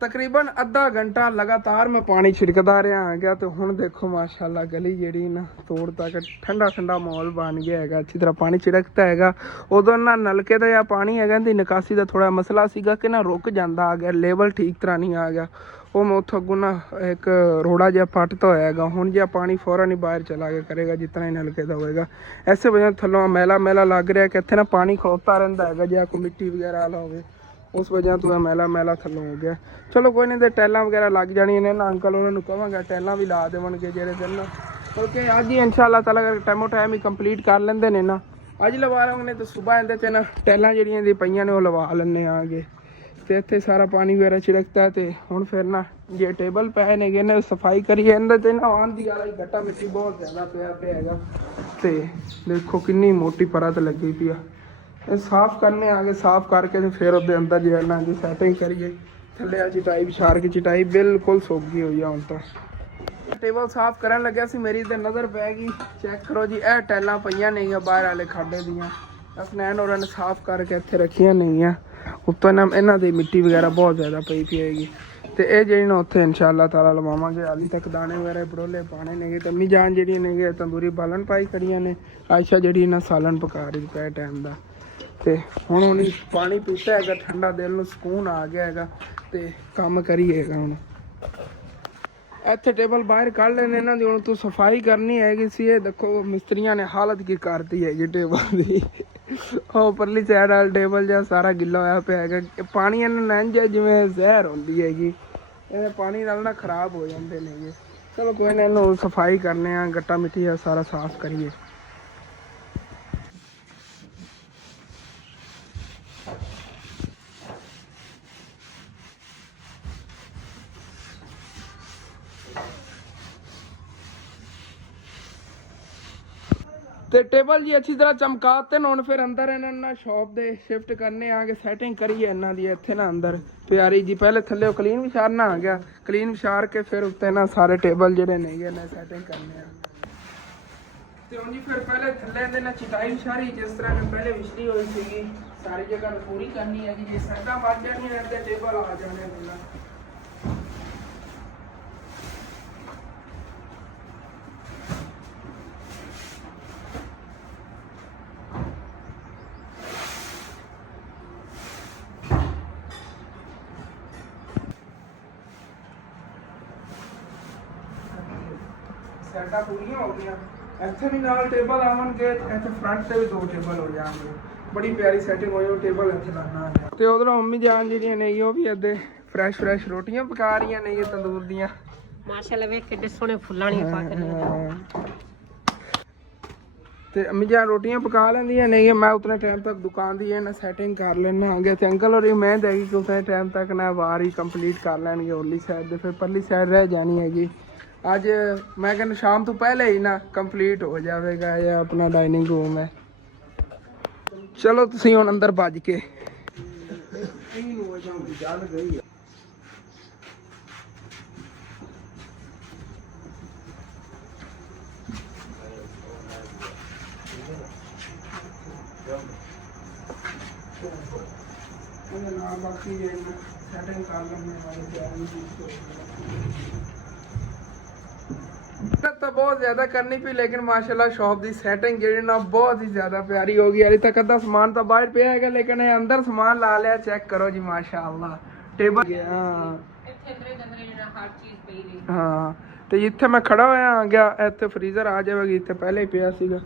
तकरीबन आधा घंटा लगातार मैं पानी छिड़कता रहा आ गया। तो हुण देखो माशाल्लाह गली जी ना तोड़ तक ठंडा ठंडा माहौल बन गया है, अच्छी तरह पानी छिड़कता है। उदों ना नलके का या पानी है निकासी का थोड़ा मसला सीगा कि ना रुक जाता आ गया, लेवल ठीक तरह नहीं आ गया। वो मैं उतों अगों ना एक रोड़ा जहा पटता होएगा, हुण जहा पानी फौरन ही बाहर चला गया करेगा जितना ही नलके का होएगा। ऐसे वजह थल्लों मैला मैला लग रहा है कि इत्थे ना पानी खड़ोता रहिंदा है, जहा कोई मिट्टी वगैरह वाला होवे उस वजह तो मैला मैला थल्लों हो गया। चलो कोई नहीं, तो टैलां वगैरह लग जानियां ने ना, अंकल उन्होंने कहांगा टैलां भी ला देवणगे जेड़े दिन ना, क्योंकि अज ही इंशाअल्लाह ताला अगर टाइमो टाइम ही कंप्लीट कर लेंदे ने ना, अज लवा लेंगे तो सुबह इहदे ते ना टैलां जेड़ियां दी पईयां ने वो लवा लैने आगे। तो इत्थे सारा पानी वगैरह छिड़कता है। तो हुण फिर ना जे टेबल पे ने इन्हें सफाई करिए, इहदे ते ना आंधी वाला गट्टा मिट्टी बहुत ज़्यादा पिया हैगा। तो देखो कितनी मोटी परत लगी पई आ, ਇਹ ਸਾਫ਼ ਕਰਨੇ ਆਗੇ, ਸਾਫ਼ ਕਰਕੇ ਤੇ ਫਿਰ ਉਹਦੇ ਅੰਦਰ ਜਿਹੜਾ ਜੀ ਸੈਟਿੰਗ ਕਰੀਏ। ਥੱਲੇ ਆ ਚਟਾਈ ਵਿਛਾਰ ਕੇ, ਚਟਾਈ ਬਿਲਕੁਲ ਸੋਗੀ ਹੋਈ ਆ ਹੁਣ ਤਾਂ। ਟੇਬਲ ਸਾਫ਼ ਕਰਨ ਲੱਗਿਆ ਸੀ, ਮੇਰੀ ਤੇ ਨਜ਼ਰ ਪੈ ਗਈ। ਚੈੱਕ ਕਰੋ ਜੀ, ਇਹ ਟੈਲਾਂ ਪਈਆਂ ਨਹੀਂ ਆ ਬਾਹਰ ਵਾਲੇ ਖਾਡੇ ਦੀਆਂ, ਅਸਨੈਨ ਹੋਰਾਂ ਨੇ ਸਾਫ਼ ਕਰਕੇ ਇੱਥੇ ਰੱਖੀਆਂ ਨਹੀਂ ਆ। ਉੱਤੋਂ ਇਹਨਾਂ ਦੀ ਮਿੱਟੀ ਵਗੈਰਾ ਬਹੁਤ ਜ਼ਿਆਦਾ ਪਈ ਪਏਗੀ। ਤੇ ਇਹ ਜਿਹੜੀ ਨਾ ਉੱਥੇ ਇਨਸ਼ਾਅੱਲਾ ਤਾਲਾ ਲਵਾਵਾਂਗੇ। ਹਾਲੀ ਤੱਕ ਦਾਣੇ ਵਗੈਰਾ ਬਰੋਲੇ ਪਾਣੇ ਨੇਗੇ। ਤੇ ਅੰਮੀ ਜਾਨ ਜਿਹੜੀ ਨੇਗੇ ਤੰਦੂਰੀ ਬਾਲਣ ਪਾਈ ਖੜੀਆਂ ਨੇ। ਆਇਸ਼ਾ ਜਿਹੜੀ ਇਹਨਾਂ ਸਾਲਨ ਪਕਾ ਰਹੀ ਪੈ ਟਾਈਮ ਦਾ। ਤੇ ਹੁਣ ਉਹਨੇ ਪਾਣੀ ਪੀਤਾ ਹੈਗਾ ਠੰਡਾ, ਦਿਲ ਨੂੰ ਸਕੂਨ ਆ ਗਿਆ ਹੈਗਾ ਤੇ ਕੰਮ ਕਰੀਏਗਾ ਹੁਣ। ਇੱਥੇ ਟੇਬਲ ਬਾਹਰ ਕੱਢ ਲੈਣੇ ਇਹਨਾਂ ਦੀ, ਹੁਣ ਤੂੰ ਸਫਾਈ ਕਰਨੀ ਹੈਗੀ ਸੀ। ਇਹ ਦੇਖੋ ਮਿਸਤਰੀਆਂ ਨੇ ਹਾਲਤ ਕੀ ਕਰਤੀ ਹੈਗੀ ਟੇਬਲ ਦੀ। ਉਹ ਪਰਲੀ ਸਾਈਡ ਵਾਲਾ ਟੇਬਲ ਜਿਹਾ ਸਾਰਾ ਗਿੱਲਾ ਹੋਇਆ ਪਿਆ ਹੈਗਾ। ਪਾਣੀ ਇਹਨਾਂ ਲੈਣ ਜਾਏ ਜਿਵੇਂ ਜ਼ਹਿਰ ਹੁੰਦੀ ਹੈਗੀ, ਇਹ ਪਾਣੀ ਨਾਲ ਨਾ ਖਰਾਬ ਹੋ ਜਾਂਦੇ ਨੇਗੇ। ਚਲੋ ਕੋਈ ਨਾ, ਇਹਨੂੰ ਸਫਾਈ ਕਰਨੇ ਆ, ਗੱਟਾ ਮਿੱਟੀ ਆ ਸਾਰਾ ਸਾਫ਼ ਕਰੀਏ। ਤੇ ਟੇਬਲ ਜੀ ਅੱਛੀ ਤਰ੍ਹਾਂ ਚਮਕਾਤੇ ਨੇ। ਹੁਣ ਫਿਰ ਅੰਦਰ ਇਹਨਾਂ ਨਾਲ ਸ਼ਾਪ ਦੇ ਸ਼ਿਫਟ ਕਰਨੇ ਆ ਕੇ ਸੈਟਿੰਗ ਕਰੀਏ ਇਹਨਾਂ ਦੀ ਇੱਥੇ ਨਾ ਅੰਦਰ ਪਿਆਰੀ ਜੀ। ਪਹਿਲੇ ਥੱਲੇ ਕਲੀਨ ਵਿਛਾਰਨਾ ਆ ਗਿਆ, ਕਲੀਨ ਵਿਛਾਰ ਕੇ ਫਿਰ ਉੱਤੇ ਨਾ ਸਾਰੇ ਟੇਬਲ ਜਿਹੜੇ ਨੇਗੇ ਨਾ ਸੈਟਿੰਗ ਕਰਨੇ ਆ। ਤੇ ਹੁਣ ਜੀ ਫਿਰ ਪਹਿਲੇ ਥੱਲੇ ਦੇ ਨਾ ਚਟਾਈ ਵਿਛਾਰੀ ਜਿਸ ਤਰ੍ਹਾਂ ਕਿ ਪਹਿਲੇ ਵਿਛਲੀ ਹੋਈ ਸੀਗੀ, ਸਾਰੀ ਜਗ੍ਹਾ ਪੂਰੀ ਕਰਨੀ ਹੈਗੀ। ਜੇ ਸਾਡਾ ਵੱਜ ਜਾਣੀ ਤੇ ਟੇਬਲ ਆ ਜਾਣੇ ਪਹਿਲਾਂ। ਸੈਟਾਂ ਪੂਰੀਆਂ ਹੋ ਗਈਆਂ। ਇੱਥੇ ਵੀ ਨਾਲ ਟੇਬਲ ਆਵਣਗੇ, ਇੱਥੇ ਫਰੰਟ ਤੇ ਵੀ 2 ਟੇਬਲ ਹੋ ਜਾਣਗੇ। ਬੜੀ ਪਿਆਰੀ ਸੈਟਿੰਗ ਹੋਈ। ਉਹ ਟੇਬਲ ਇੱਥੇ ਲਾਣਾ ਹੈ। ਤੇ ਉਧਰੋਂ ਮੰਮੀ ਜਾਨ ਜਿਹੜੀਆਂ ਨੇ ਉਹ ਵੀ ਇੱਥੇ ਫਰੈਸ਼ ਰੋਟੀਆਂ ਪਕਾ ਰਹੀਆਂ ਨੇ ਤੰਦੂਰ ਦੀਆਂ। ਮਾਸ਼ਾਅੱਲਾ ਵੇਖ ਕਿੱਡੇ ਸੋਹਣੇ ਫੁੱਲਾਂ ਨਹੀਂ ਪਾ ਕੇ। ਤੇ ਅੰਮੀ ਜਾਨ ਰੋਟੀਆਂ ਪਕਾ ਲੈਂਦੀਆਂ ਨਹੀਂ। ਮੈਂ ਉਤਨੇ ਟਾਈਮ ਤੱਕ ਦੁਕਾਨ ਦੀ ਨਾ ਸੈਟਿੰਗ ਕਰ ਲੈਣਾ ਆਗੇ। ਤੇ ਅੰਕਲ ਹੋਰੀ ਮਿਹਨਤ ਹੈਗੀ ਕਿ ਉਤਨੇ ਟਾਈਮ ਤੱਕ ਨਾ ਵਾਰ ਹੀ ਕੰਪਲੀਟ ਕਰ ਲੈਣਗੇ ਉਰਲੀ ਸਾਈਡ ਦੇ, ਫਿਰ ਪਰਲੀ ਸਾਈਡ ਰਹਿ ਜਾਣੀ ਹੈਗੀ। ਅੱਜ ਮੈਂ ਕਹਿੰਦਾ ਸ਼ਾਮ ਤੋਂ ਪਹਿਲੇ ਹੀ ਨਾ ਕੰਪਲੀਟ ਹੋ ਜਾਵੇਗਾ। ਇਹ ਆਪਣਾ ਡਾਈਨਿੰਗ ਰੂਮ ਹੈ। ਚਲੋ ਤੁਸੀਂ ਹੁਣ ਅੰਦਰ ਭੱਜ ਕੇ ਬਾਕੀ ਸੈਟਿੰਗ ਕਰ ਲੈਂਦੇ। ਤਾਂ ਬਹੁਤ ਜ਼ਿਆਦਾ ਕਰਨੀ ਪਈ, ਲੇਕਿਨ ਮਾਸ਼ਾਅੱਲਾ ਸ਼ਾਪ ਦੀ ਸੈਟਿੰਗ ਜਿਹੜੀ ਨਾ ਬਹੁਤ ਹੀ ਜ਼ਿਆਦਾ ਪਿਆਰੀ ਹੋ ਗਈ। ਹਾਲੇ ਤੱਕ ਅੱਧਾ ਸਮਾਨ ਤਾਂ ਬਾਹਰ ਪਿਆ ਹੈਗਾ, ਲੇਕਿਨ ਇਹ ਅੰਦਰ ਸਮਾਨ ਲਾ ਲਿਆ। ਚੈੱਕ ਕਰੋ ਜੀ ਮਾਸ਼ਾਅੱਲਾ ਟੇਬਲ। ਹਾਂ ਹਰ ਚੀਜ਼ ਪਈ ਰਹੀ। ਹਾਂ ਤੇ ਜਿੱਥੇ ਮੈਂ ਖੜਾ ਹੋਇਆ ਆ ਗਿਆ ਇੱਥੇ ਫਰੀਜ਼ਰ ਆ ਜਾਵੇਗੀ, ਇੱਥੇ ਪਹਿਲੇ ਹੀ ਪਿਆ ਸੀਗਾ।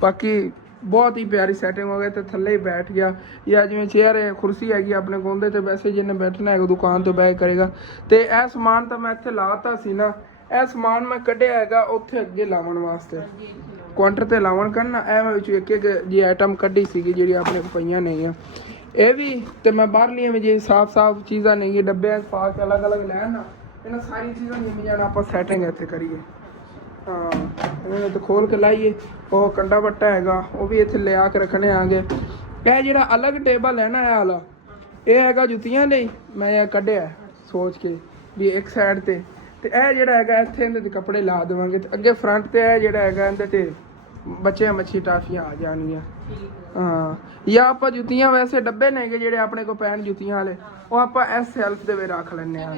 ਬਾਕੀ ਬਹੁਤ ਹੀ ਪਿਆਰੀ ਸੈਟਿੰਗ ਹੋ ਗਈ। ਤੇ ਥੱਲੇ ਹੀ ਬੈਠ ਗਿਆ ਜਾਂ ਜਿਵੇਂ ਚੇਅਰ ਹੈ ਕੁਰਸੀ ਹੈਗੀ ਆਪਣੇ ਕੋਲ ਤੇ ਵੈਸੇ ਜਿਹਨੇ ਬੈਠਣਾ ਹੈਗਾ ਦੁਕਾਨ ਤੋਂ ਬੈਠ ਕਰੇਗਾ। ਤੇ ਇਹ ਸਮਾਨ ਤਾਂ ਮੈਂ ਇੱਥੇ ਲਾਤਾ ਸੀ ਨਾ, ਇਹ ਸਮਾਨ ਮੈਂ ਕੱਢਿਆ ਹੈਗਾ ਉੱਥੇ ਅੱਗੇ ਲਾਉਣ ਵਾਸਤੇ, ਕਾਊਂਟਰ ਤੇ ਲਾਉਣ ਕਰਨਾ। ਇਹ ਮੈਂ ਵਿੱਚ ਇੱਕ ਜੀ ਆਈਟਮ ਕੱਢੀ ਸੀਗੀ ਜਿਹੜੀ ਆਪਣੇ ਕੋਲ ਪਈਆਂ ਨੇਗੀਆਂ। ਇਹ ਵੀ ਤੇ ਮੈਂ ਬਾਹਰਲੀਆਂ ਵੀ ਜੇ ਸਾਫ਼ ਚੀਜ਼ਾਂ ਨੇਗੀਆਂ ਡੱਬਿਆਂ 'ਚ ਪਾ ਕੇ ਅਲੱਗ ਲੈਣ ਨਾ, ਇਹਨਾਂ ਸਾਰੀ ਚੀਜ਼ਾਂ ਜਿਵੇਂ ਜਾਣਾ ਆਪਾਂ ਸੈਟਿੰਗ ਇੱਥੇ ਕਰੀਏ। ਹਾਂ ਇਹਨੂੰ ਤਾਂ ਖੋਲ ਕੇ ਲਾਈਏ। ਉਹ ਕੰਡਾ ਵੱਟਾ ਹੈਗਾ ਉਹ ਵੀ ਇੱਥੇ ਲਿਆ ਕੇ ਰੱਖਣੇ ਆਗੇ। ਇਹ ਜਿਹੜਾ ਅਲੱਗ ਟੇਬਲ ਹੈ ਨਾ ਇਹ ਵਾਲਾ, ਇਹ ਹੈਗਾ ਜੁੱਤੀਆਂ ਲਈ। ਮੈਂ ਇਹ ਕੱਢਿਆ ਸੋਚ ਕੇ ਵੀ ਇੱਕ ਸਾਈਡ ਤੇ ਇਹ ਜਿਹੜਾ ਹੈਗਾ ਇੱਥੇ ਇਹਦੇ ਤੇ ਕੱਪੜੇ ਲਾ ਦੇਵਾਂਗੇ। ਤੇ ਅੱਗੇ ਫਰੰਟ ਤੇ ਇਹ ਜਿਹੜਾ ਹੈਗਾ ਇਹਦੇ ਤੇ ਬੱਚੇ ਮੱਛੀ ਟਾਫੀਆਂ ਆ ਜਾਣਗੀਆਂ। ਹਾਂ ਜਾਂ ਆਪਾਂ ਜੁੱਤੀਆਂ ਵੈਸੇ ਡੱਬੇ ਨੇਗੇ ਜਿਹੜੇ ਆਪਣੇ ਕੋਲ ਪੈਣ ਜੁੱਤੀਆਂ ਵਾਲੇ, ਉਹ ਆਪਾਂ ਇਸ ਸੈਲਫ ਦੇ ਵਿੱਚ ਰੱਖ ਲੈਂਦੇ ਹਾਂ।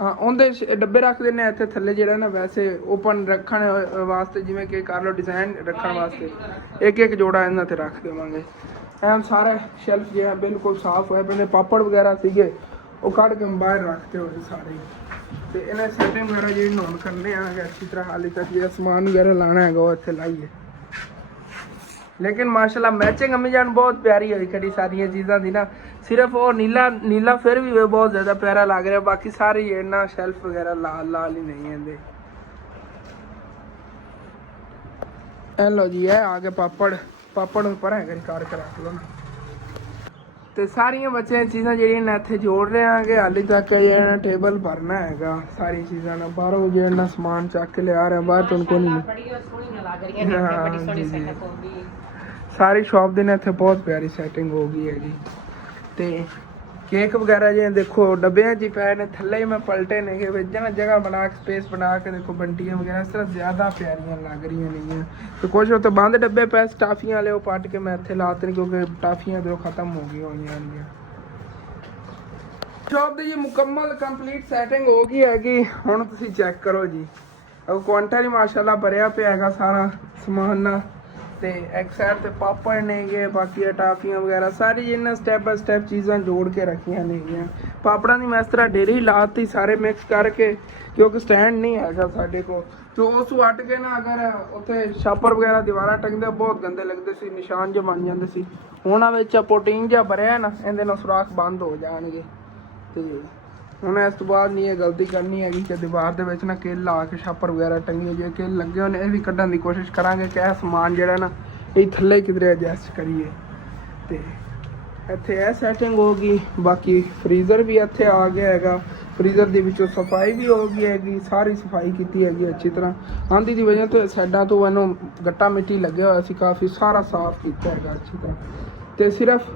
ਹਾਂ ਉਹਦੇ ਡੱਬੇ ਰੱਖ ਦਿੰਦੇ ਹਾਂ। ਇੱਥੇ ਥੱਲੇ ਜਿਹੜਾ ਨਾ ਵੈਸੇ ਓਪਨ ਰੱਖਣ ਵਾਸਤੇ ਜਿਵੇਂ ਕਿ ਕਰ ਲਓ ਡਿਜ਼ਾਈਨ ਰੱਖਣ ਵਾਸਤੇ ਇੱਕ ਜੋੜਾ ਇਹਨਾਂ ਤੇ ਰੱਖ ਦੇਵਾਂਗੇ। ਐਨ ਸਾਰਾ ਸ਼ੈਲਫ ਜਿਹੜਾ ਬਿਲਕੁਲ ਸਾਫ਼ ਹੋਇਆ ਪਏ। ਪਾਪੜ ਵਗੈਰਾ ਸੀਗੇ ਉਹ ਕੱਢ ਕੇ ਬਾਹਰ ਰੱਖਦੇ ਹੋਏ ਸਾਰੇ। ਤੇ ਇਹਨਾਂ ਸੈਟਿੰਗ ਵਗੈਰਾ ਜਿਹੜੀ ਨੋਨ ਕਰਨੇ ਆ ਅੱਛੀ ਤਰ੍ਹਾਂ। ਹਾਲੇ ਤੱਕ ਜਿਹੜਾ ਸਮਾਨ ਵਗੈਰਾ ਲਾਣਾ ਹੈਗਾ ਉਹ ਇੱਥੇ ਲਾਈਏ। ਲੇਕਿਨ ਮਾਸ਼ਾਅੱਲਾ ਮੈਚਿੰਗ ਅੰਮੀ ਜਾਨ ਬਹੁਤ ਪਿਆਰੀ ਹੋਈ ਖੜੀ ਸਾਰੀਆਂ ਚੀਜ਼ਾਂ ਦੀ ਨਾ। ਸਿਰਫ ਉਹ ਨੀਲਾ ਫਿਰ ਵੀ ਬਹੁਤ ਜ਼ਿਆਦਾ ਪਿਆਰਾ ਲੱਗ ਰਿਹਾ। ਬਾਕੀ ਸਾਰੀ ਇਹਨਾਂ ਸ਼ੈਲਫ ਵਗੈਰਾ ਲਾਲ ਹੀ ਨਹੀਂ ਆਂਦੇ। ਇਹ ਲਓ ਜੀ ਇਹ ਆ ਗਏ ਪਾਪੜ ਉੱਪਰ ਹੈਗੇ ਕਰਕੇ ਰੱਖ ਲਓ ਨਾ। ਤੇ ਸਾਰੀਆਂ ਬੱਚਿਆਂ ਚੀਜ਼ਾਂ ਜਿਹੜੀਆਂ ਨੇ ਇੱਥੇ ਜੋੜ ਰਹੇ ਆਂਗੇ। ਹਾਲੇ ਤੱਕ ਜਿਹੜਾ ਟੇਬਲ ਭਰਨਾ ਹੈਗਾ ਸਾਰੀ ਚੀਜ਼ਾਂ ਨਾਲ। ਬਾਹਰੋਂ ਜਿਹੜਾ ਸਮਾਨ ਚੱਕ ਕੇ ਲਿਆ ਰਹੇ ਬਾਹਰ ਤੋਂ ਕੋਈ ਨਹੀਂ। ਸਾਰੀ ਸ਼ਾਪ ਦੇ ਨੇ ਇੱਥੇ ਬਹੁਤ ਪਿਆਰੀ ਸੈਟਿੰਗ ਹੋ ਗਈ ਹੈ ਜੀ। ਤੇ ਕੇਕ ਵਗੈਰਾ ਜੇ ਦੇਖੋ ਡੱਬਿਆਂ 'ਚ ਹੀ ਪਏ ਨੇ, ਥੱਲੇ ਹੀ ਮੈਂ ਪਲਟੇ ਨੇਗੇ ਵਿੱਚ ਨਾ ਜਗ੍ਹਾ ਬਣਾ ਕੇ ਸਪੇਸ ਬਣਾ ਕੇ ਦੇਖੋ ਬੰਟੀਆਂ ਵਗੈਰਾ ਇਸ ਤਰ੍ਹਾਂ ਜ਼ਿਆਦਾ ਪਿਆਰੀਆਂ ਲੱਗ ਰਹੀਆਂ ਨੇਗੀਆਂ। ਤੇ ਕੁਛ ਉੱਤੇ ਬੰਦ ਡੱਬੇ ਪਏ ਟਾਫੀਆਂ ਵਾਲੇ, ਉਹ ਪੱਟ ਕੇ ਮੈਂ ਇੱਥੇ ਲਾਤੇ ਨੇ ਕਿਉਂਕਿ ਟਾਫੀਆਂ ਦੇ ਖਤਮ ਹੋ ਗਈਆਂ ਹੋਈਆਂ ਨੇ। ਸ਼ਾਪ ਦੀ ਜੀ ਮੁਕੰਮਲ ਕੰਪਲੀਟ ਸੈਟਿੰਗ ਹੋ ਗਈ ਹੈਗੀ। ਹੁਣ ਤੁਸੀਂ ਚੈੱਕ ਕਰੋ ਜੀ, ਕੁਆਂਟਰ ਹੀ ਮਾਸ਼ਾਅੱਲਾ ਭਰਿਆ ਪਿਆ ਹੈਗਾ ਸਾਰਾ ਸਮਾਨ ਨਾਲ। ਤੇ ਇੱਕ ਸਾਈਡ ਤੇ ਪਾਪੜ ਨੇਗੇ, ਬਾਕੀ ਟਾਫੀਆਂ ਵਗੈਰਾ ਸਾਰੀ ਇਹਨਾਂ ਸਟੈਪ ਬਾਈ ਸਟੈਪ ਚੀਜ਼ਾਂ ਜੋੜ ਕੇ ਰੱਖੀਆਂ ਨੇਗੀਆਂ। ਪਾਪੜਾਂ ਦੀ ਮੈਂ ਇਸ ਤਰ੍ਹਾਂ ਡੇਰੀ ਲਾਤੀ ਸਾਰੇ ਮਿਕਸ ਕਰਕੇ, ਕਿਉਂਕਿ ਸਟੈਂਡ ਨਹੀਂ ਹੈਗਾ ਸਾਡੇ ਕੋਲ। ਜੋ ਉਸ ਵੱਟ ਕੇ ਨਾ ਅਗਰ ਉੱਥੇ ਛਾਪਰ ਵਗੈਰਾ ਦੀਵਾਰਾਂ ਟੰਗਦੇ ਬਹੁਤ ਗੰਦੇ ਲੱਗਦੇ ਸੀ, ਨਿਸ਼ਾਨ ਜਿਹੇ ਬਣ ਜਾਂਦੇ ਸੀ। ਹੁਣ ਵਿੱਚ ਪ੍ਰੋਟੀਨ ਜਿਹਾ ਭਰਿਆ ਨਾ, ਇਹਦੇ ਨਾਲ ਸੁਰਾਖ ਬੰਦ ਹੋ ਜਾਣਗੇ। ਤੇ ਹੁਣ ਇਸ ਤੋਂ ਬਾਅਦ ਨਹੀਂ ਇਹ ਗਲਤੀ ਕਰਨੀ ਹੈਗੀ ਕਿ ਦੀਵਾਰ ਦੇ ਵਿੱਚ ਨਾ ਕਿੱਲ ਲਾ ਕੇ ਛਾਪਰ ਵਗੈਰਾ ਟੰਗੀ, ਜੇ ਕਿੱਲ ਲੱਗੇ ਹੋਣ ਇਹ ਵੀ ਕੱਢਣ ਦੀ ਕੋਸ਼ਿਸ਼ ਕਰਾਂਗੇ ਕਿ ਇਹ ਸਮਾਨ ਜਿਹੜਾ ਨਾ ਇਹ ਥੱਲੇ ਕਿਧਰੇ ਐਡਜਸਟ ਕਰੀਏ। ਤੇ ਇੱਥੇ ਇਹ ਸੈਟਿੰਗ ਹੋ ਗਈ। ਬਾਕੀ ਫਰੀਜ਼ਰ ਵੀ ਇੱਥੇ ਆ ਗਿਆ ਹੈਗਾ, ਫਰੀਜ਼ਰ ਦੇ ਵਿੱਚੋਂ ਸਫਾਈ ਵੀ ਹੋ ਗਈ ਹੈਗੀ, ਸਾਰੀ ਸਫਾਈ ਕੀਤੀ ਹੈਗੀ ਅੱਛੀ ਤਰ੍ਹਾਂ। ਆਂਦੀ ਦੀ ਵਜ੍ਹਾ ਤੋਂ ਸਾਈਡਾਂ ਤੋਂ ਇਹਨੂੰ ਗੱਟਾ ਮਿੱਟੀ ਲੱਗਿਆ ਹੋਇਆ ਸੀ, ਕਾਫੀ ਸਾਰਾ ਸਾਫ਼ ਕੀਤਾ ਹੈਗਾ ਅੱਛੀ ਤਰ੍ਹਾਂ। ਤੇ ਸਿਰਫ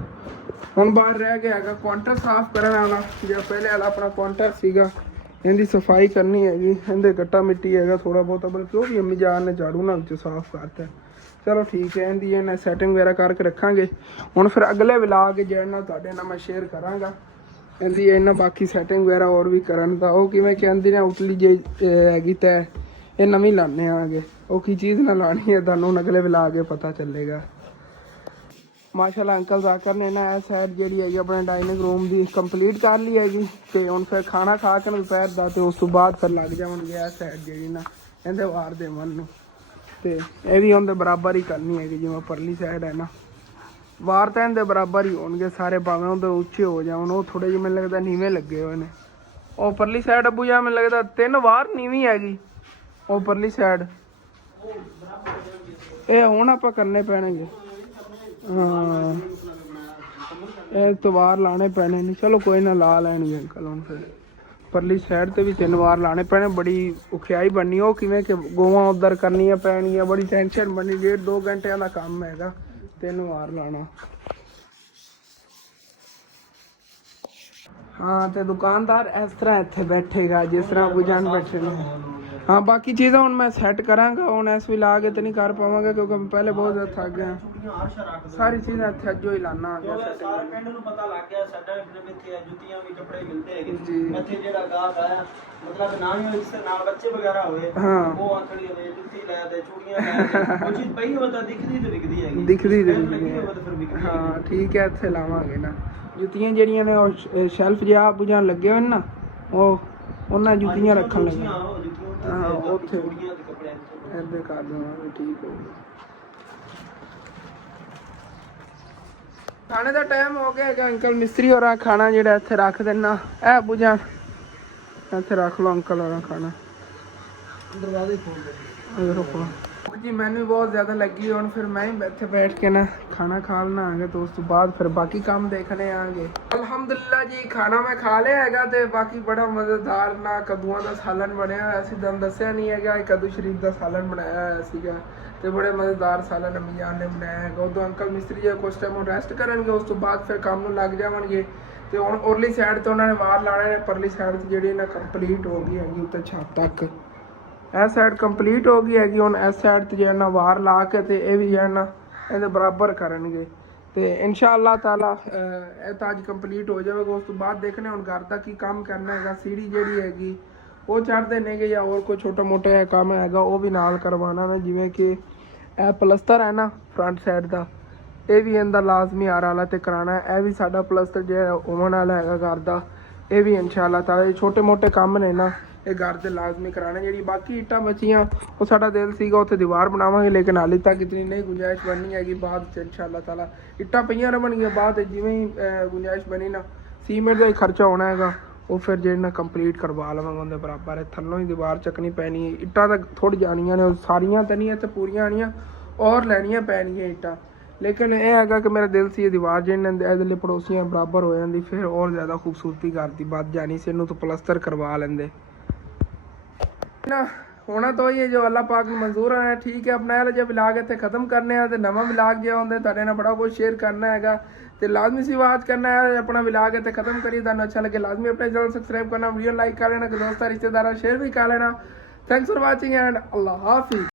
ਹੁਣ ਬਾਹਰ ਰਹਿ ਗਿਆ ਹੈਗਾ ਕਾਊਂਟਰ ਸਾਫ਼ ਕਰਨ ਵਾਲਾ, ਜਿਹੜਾ ਪਹਿਲੇ ਵਾਲਾ ਆਪਣਾ ਕਾਊਂਟਰ ਸੀਗਾ ਇਹਦੀ ਸਫਾਈ ਕਰਨੀ ਹੈਗੀ। ਇਹਦੇ ਗੱਟਾ ਮਿੱਟੀ ਹੈਗਾ ਥੋੜਾ ਬਹੁਤਾ, ਬਲਕਿ ਉਹ ਵੀ ਅੰਮੀ ਜਾਨ ਨੇ ਝਾੜੂ ਨਾਲ ਵਿੱਚ ਸਾਫ਼ ਕਰਤਾ। ਚਲੋ ਠੀਕ ਹੈ, ਇਹਦੀ ਇਹਨਾਂ ਸੈਟਿੰਗ ਵਗੈਰਾ ਕਰਕੇ ਰੱਖਾਂਗੇ। ਹੁਣ ਫਿਰ ਅਗਲੇ ਵਲਾਗ ਜਿਹੜਾ ਨਾਲ ਤੁਹਾਡੇ ਨਾਲ ਮੈਂ ਸ਼ੇਅਰ ਕਰਾਂਗਾ ਇਹਦੀ ਇਹਨਾਂ ਬਾਕੀ ਸੈਟਿੰਗ ਵਗੈਰਾ ਹੋਰ ਵੀ ਕਰਨ ਦਾ। ਉਹ ਕਿਵੇਂ ਕਹਿੰਦੀ ਨੇ ਉਤਲੀ ਜੇ ਹੈਗੀ ਤੈ ਇਹ ਨਵੀਂ ਲਾਣੇ ਆਗੇ, ਉਹ ਕੀ ਚੀਜ਼ ਨਾਲ ਲਾਣੀ ਹੈ ਤੁਹਾਨੂੰ ਅਗਲੇ ਵਲਾਗ ਕੇ ਪਤਾ ਚੱਲੇਗਾ। ਮਾਸ਼ਾਅੱਲਾ ਅੰਕਲ ਜ਼ਾਕਰ ਨੇ ਨਾ ਇਹ ਸਾਈਡ ਜਿਹੜੀ ਹੈਗੀ ਆਪਣੇ ਡਾਈਨਿੰਗ ਰੂਮ ਦੀ ਕੰਪਲੀਟ ਕਰ ਲਈ ਹੈਗੀ। ਤੇ ਹੁਣ ਫਿਰ ਖਾਣਾ ਖਾ ਕੇ ਦੁਪਹਿਰ ਦਾ ਤੇ ਉਸ ਤੋਂ ਬਾਅਦ ਫਿਰ ਲੱਗ ਜਾਵਣਗੇ ਇਹ ਸਾਈਡ ਜਿਹੜੀ ਨਾ ਇਹਦੇ ਵਾਰ ਦੇ ਮਨ ਨੂੰ। ਤੇ ਇਹ ਵੀ ਉਹਦੇ ਬਰਾਬਰ ਹੀ ਕਰਨੀ ਹੈਗੀ, ਜਿਵੇਂ ਪਰਲੀ ਸਾਈਡ ਹੈ ਨਾ ਵਾਰ ਤਾਂ ਇਹਦੇ ਬਰਾਬਰ ਹੀ ਹੋਣਗੇ ਸਾਰੇ, ਭਾਵੇਂ ਉਹਦੇ ਉੱਚੇ ਹੋ ਜਾਣ। ਉਹ ਥੋੜੇ ਜਿਹੇ ਮੈਨੂੰ ਲੱਗਦਾ ਨੀਵੇਂ ਲੱਗੇ ਹੋਏ ਨੇ। ਉਹ ਪਰਲੀ ਸਾਈਡ ਅੱਬੂ ਜਾ ਮੈਨੂੰ ਲੱਗਦਾ 3 ਵਾਰ ਨੀਵੀਂ ਹੈਗੀ ਉਹ ਪਰਲੀ ਸਾਈਡ। ਇਹ ਹੁਣ ਆਪਾਂ ਕਰਨੇ ਪੈਣਗੇ, ਹਾਂ ਇਹ ਤੋਂ ਵਾਰ ਲਾਣੇ ਪੈਣੇ ਨੇ। ਚਲੋ ਕੋਈ ਨਾ ਲਾ ਲੈਣਗੇ ਅੰਕਲ। ਹੁਣ ਫਿਰ ਪਰਲੀ ਸਾਈਡ ਤੇ ਵੀ 3 ਵਾਰ ਲਾਣੇ ਪੈਣੇ, ਬੜੀ ਔਖਿਆਈ ਬਣਨੀ। ਉਹ ਕਿਵੇਂ ਕਿ ਗੋਵਾਂ ਉੱਧਰ ਕਰਨੀਆਂ ਪੈਣਗੀਆਂ, ਬੜੀ ਟੈਨਸ਼ਨ ਬਣਨੀ। 1.5-2 ਘੰਟਿਆਂ ਦਾ ਕੰਮ ਹੈਗਾ 3 ਵਾਰ ਲਾਣਾ। ਹਾਂ ਤੇ ਦੁਕਾਨਦਾਰ ਇਸ ਤਰ੍ਹਾਂ ਇੱਥੇ ਬੈਠੇਗਾ ਜਿਸ ਤਰ੍ਹਾਂ ਬੁਝਾਨ ਬੈਠੇ ਨੇ। ਹਾਂ ਬਾਕੀ ਚੀਜ਼ਾਂ ਹੁਣ ਮੈਂ ਸੈੱਟ ਕਰਾਂਗਾ, ਹੁਣ ਇਸ ਵੀ ਲਾ ਕੇ ਤੇ ਨਹੀਂ ਕਰ ਪਾਵਾਂਗਾ ਕਿਉਂਕਿ ਮੈਂ ਪਹਿਲੇ ਬਹੁਤ ਜ਼ਿਆਦਾ ਥੱਕ ਗਿਆ। ਸਾਰੀ ਚੀਜ਼ਾਂ ਇੱਥੇ ਅੱਜੋ ਹੀ ਲਾਣਾ ਆ ਗਿਆ। ਸਾਰੇ ਪਿੰਡ ਨੂੰ ਪਤਾ ਲੱਗ ਗਿਆ ਸਾਡਾ ਇੱਥੇ ਜੁੱਤੀਆਂ ਵੀ ਕੱਪੜੇ ਮਿਲਦੇ ਹੈਗੇ ਜੀ। ਇੱਥੇ ਜਿਹੜਾ ਗਾਹਕ ਆਇਆ ਮਤਲਬ ਨਾ ਹੀ ਇਸ ਨਾਲ ਬੱਚੇ ਵਗੈਰਾ ਹੋਏ, ਉਹ ਆਖੜੀ ਹੋਵੇ ਜੁੱਤੀ ਲੈ ਦੇ ਚੂੜੀਆਂ ਲੈ ਦੇ, ਉਹ ਚੀਜ਼ ਪਈ ਹੋਵੇ ਤਾਂ ਦਿਖਦੀ ਤੇ ਵਿਕਦੀ ਹੈਗੀ, ਦਿਖਦੀ ਤੇ ਵਿਕਦੀ। ਹਾਂ ਠੀਕ ਹੈ, ਇੱਥੇ ਲਾਵਾਂਗੇ ਨਾ ਜੁੱਤੀਆਂ ਜਿਹੜੀਆਂ ਨੇ ਉਹ ਸ਼ੈਲਫ ਜਿਹਾ ਬੁਝਾਣ ਲੱਗੇ ਹੋਏ ਨਾ, ਉਹ ਉਹਨਾਂ ਜੁੱਤੀਆਂ ਰੱਖਣ ਲੱਗੇ। ਹਾਂ ਉੱਥੇ ਇੱਦਾਂ ਕਰ ਦੇਵਾਂਗੇ, ਠੀਕ ਹੋ ਗਿਆ। ਖਾਣੇ ਦਾ ਟਾਈਮ ਹੋ ਗਿਆ ਹੈਗਾ ਅੰਕਲ ਮਿਸਤਰੀ ਹੋਰਾਂ ਖਾਣਾ ਜਿਹੜਾ ਇੱਥੇ ਰੱਖ ਦੇਣਾ। ਇਹ ਬੁਝਾਣ ਇੱਥੇ ਰੱਖ ਲਓ ਅੰਕਲ ਹੋਰਾਂ ਖਾਣਾ, ਦਰਵਾਜ਼ੇ ਖੋਲ ਦੇ ਜੀ। ਮੈਨੂੰ ਵੀ ਬਹੁਤ ਜ਼ਿਆਦਾ ਲੱਗੀ, ਹੁਣ ਫਿਰ ਮੈਂ ਹੀ ਇੱਥੇ ਬੈਠ ਕੇ ਨਾ ਖਾਣਾ ਖਾ ਲੈਣਾ ਆਗੇ ਤੇ ਉਸ ਤੋਂ ਬਾਅਦ ਫਿਰ ਬਾਕੀ ਕੰਮ ਦੇਖਣੇ ਆਗੇ। ਅਲਹਮਦੁਲਿਲਾ ਜੀ ਖਾਣਾ ਮੈਂ ਖਾ ਲਿਆ ਹੈਗਾ ਤੇ ਬਾਕੀ ਬੜਾ ਮਜ਼ੇਦਾਰ ਨਾ ਕੱਦੂਆਂ ਦਾ ਸਾਲਨ ਬਣਿਆ ਹੋਇਆ ਸੀ। ਤੁਹਾਨੂੰ ਦੱਸਿਆ ਨਹੀਂ ਹੈਗਾ, ਕੱਦੂ ਸ਼ਰੀਫ ਦਾ ਸਾਲਨ ਬਣਾਇਆ ਹੋਇਆ ਸੀਗਾ ਤੇ ਬੜੇ ਮਜ਼ੇਦਾਰ ਸਾਲਨ ਅੰਮੀ ਜਾਨ ਨੇ ਬਣਾਇਆ ਹੈਗਾ। ਉਦੋਂ ਅੰਕਲ ਮਿਸਤਰੀ ਜੀ ਕੁਛ ਟਾਈਮ ਰੈਸਟ ਕਰਨਗੇ, ਉਸ ਤੋਂ ਬਾਅਦ ਫਿਰ ਕੰਮ ਨੂੰ ਲੱਗ ਜਾਵਣਗੇ। ਤੇ ਹੁਣ ਉਰਲੀ ਸਾਈਡ ਤੇ ਉਹਨਾਂ ਨੇ ਵਾਰ ਲਾਣੇ ਨੇ, ਪਰਲੀ ਸਾਈਡ ਤੇ ਜਿਹੜੀ ਨਾ ਕੰਪਲੀਟ ਹੋ ਗਈ ਹੈਗੀ ਉੱਤੇ ਛੱਤ ਤੱਕ। ਇਹ ਸਾਈਡ ਕੰਪਲੀਟ ਹੋ ਗਈ ਹੈਗੀ, ਹੁਣ ਇਸ ਸਾਈਡ ਤੇ ਜਿਹੜਾ ਨਾ ਵਾਰ ਲਾ ਕੇ ਤੇ ਇਹ ਵੀ ਜਿਹੜਾ ਨਾ ਇਹਦੇ ਬਰਾਬਰ ਕਰਨਗੇ। ਤੇ ਇਨਸ਼ਾ ਅੱਲਾਹ ਤਾਲਾ ਇਹ ਤਾਂ ਅੱਜ ਕੰਪਲੀਟ ਹੋ ਜਾਵੇਗਾ। ਉਸ ਤੋਂ ਬਾਅਦ ਦੇਖਣੇ ਹੁਣ ਘਰ ਦਾ ਕੀ ਕੰਮ ਕਰਨਾ ਹੈਗਾ। ਸੀੜੀ ਜਿਹੜੀ ਹੈਗੀ ਉਹ ਚੜ੍ਹਦੇ ਨੇਗੇ ਜਾਂ ਹੋਰ ਕੋਈ ਛੋਟਾ ਮੋਟਾ ਕੰਮ ਹੈਗਾ ਉਹ ਵੀ ਨਾਲ ਕਰਵਾਉਣਾ ਨੇ। ਜਿਵੇਂ ਕਿ ਇਹ ਪਲਸਤਰ ਹੈ ਨਾ ਫਰੰਟ ਸਾਈਡ ਦਾ, ਇਹ ਵੀ ਇਹਦਾ ਲਾਜ਼ਮੀ ਆਰ ਵਾਲਾ ਤੇ ਕਰਾਉਣਾ। ਇਹ ਵੀ ਸਾਡਾ ਪਲਸਤਰ ਜਿਹੜਾ ਹੋਣ ਵਾਲਾ ਹੈਗਾ ਘਰ ਦਾ, ਇਹ ਵੀ ਇਨਸ਼ਾ ਅੱਲਾਹ ਤਾਲਾ। ਇਹ ਛੋਟੇ ਮੋਟੇ ਕੰਮ ਨੇ ਨਾ, ਇਹ ਘਰ ਦੇ ਲਾਜ਼ਮੀ ਕਰਾਉਣੇ। ਜਿਹੜੀ ਬਾਕੀ ਇੱਟਾਂ ਬਚੀਆਂ ਉਹ ਸਾਡਾ ਦਿਲ ਸੀਗਾ ਉੱਥੇ ਦੀਵਾਰ ਬਣਾਵਾਂਗੇ, ਲੇਕਿਨ ਹਾਲੇ ਤੱਕ ਇਤਨੀ ਨਹੀਂ ਗੁੰਜਾਇਸ਼ ਬਣਨੀ ਹੈਗੀ। ਬਾਅਦ 'ਚ ਇਨਸ਼ਾ ਅੱਲਾਹ ਤਾਲਾ ਇੱਟਾਂ ਪਈਆਂ ਰਹਿਣਗੀਆਂ, ਬਾਅਦ ਜਿਵੇਂ ਹੀ ਗੁੰਜਾਇਸ਼ ਬਣੀ ਨਾ ਸੀਮੈਂਟ ਦਾ ਹੀ ਖਰਚਾ ਹੋਣਾ ਹੈਗਾ, ਉਹ ਫਿਰ ਜਿਹੜੇ ਨਾ ਕੰਪਲੀਟ ਕਰਵਾ ਲਵਾਂਗਾ ਉਹਦੇ ਬਰਾਬਰ। ਹੈ ਥੱਲੋਂ ਹੀ ਦੀਵਾਰ ਚੱਕਣੀ ਪੈਣੀ ਹੈ। ਇੱਟਾਂ ਤਾਂ ਥੋੜ੍ਹ ਜਾਣੀਆਂ ਨੇ, ਸਾਰੀਆਂ ਤਾਂ ਨਹੀਂ ਇੱਥੇ ਪੂਰੀਆਂ ਆਣੀਆਂ, ਔਰ ਲੈਣੀਆਂ ਪੈਣਗੀਆਂ ਇੱਟਾਂ। ਲੇਕਿਨ ਇਹ ਹੈਗਾ ਕਿ ਮੇਰਾ ਦਿਲ ਸੀ ਇਹ ਦੀਵਾਰ ਜਿਹੜੇ ਇਹਦੇ ਲਈ ਪੜੋਸੀਆਂ ਬਰਾਬਰ ਹੋ ਜਾਂਦੀ, ਫਿਰ ਹੋਰ ਜ਼ਿਆਦਾ ਖੂਬਸੂਰਤੀ ਕਰਦੀ ਵੱਧ ਜਾਣੀ ਸੀ। ਇਹਨੂੰ ਤਾਂ ਪਲਸਤਰ ਕਰਵਾ ਲੈਂਦੇ ਨਾ। ਹੋਣਾ ਤਾਂ ਹੀ ਹੈ ਜੋ ਅੱਲਾਹ ਪਾਕ ਨੂੰ ਮਨਜ਼ੂਰ ਹੈ। ਠੀਕ ਹੈ, ਆਪਣਾ ਇਹ ਜਿਹਾ ਵਲੌਗ ਇੱਥੇ ਖਤਮ ਕਰਨੇ ਆ ਤੇ ਨਵਾਂ ਵਲੌਗ ਜਿਹਾ ਹੁੰਦੇ ਤੁਹਾਡੇ ਨਾਲ ਬੜਾ ਕੁਝ ਸ਼ੇਅਰ ਕਰਨਾ ਹੈਗਾ ਤੇ ਲਾਜ਼ਮੀ ਸੀ ਬਾਤ ਕਰਨਾ ਹੈ। ਆਪਣਾ ਵਲੌਗ ਇੱਥੇ ਖਤਮ ਕਰੀ, ਤੁਹਾਨੂੰ ਅੱਛਾ ਲੱਗੇ ਲਾਜ਼ਮੀ ਆਪਣੇ ਚੈਨਲ ਸਬਸਕ੍ਰਾਈਬ ਕਰਨਾ, ਵੀਡੀਓ ਲਾਈਕ ਕਰ ਲੈਣਾ, ਦੋਸਤਾਂ ਰਿਸ਼ਤੇਦਾਰਾਂ ਸ਼ੇਅਰ ਵੀ ਕਰ ਲੈਣਾ। ਥੈਂक्स फॉर वाचिंग एंड अल्लाह हाफिज।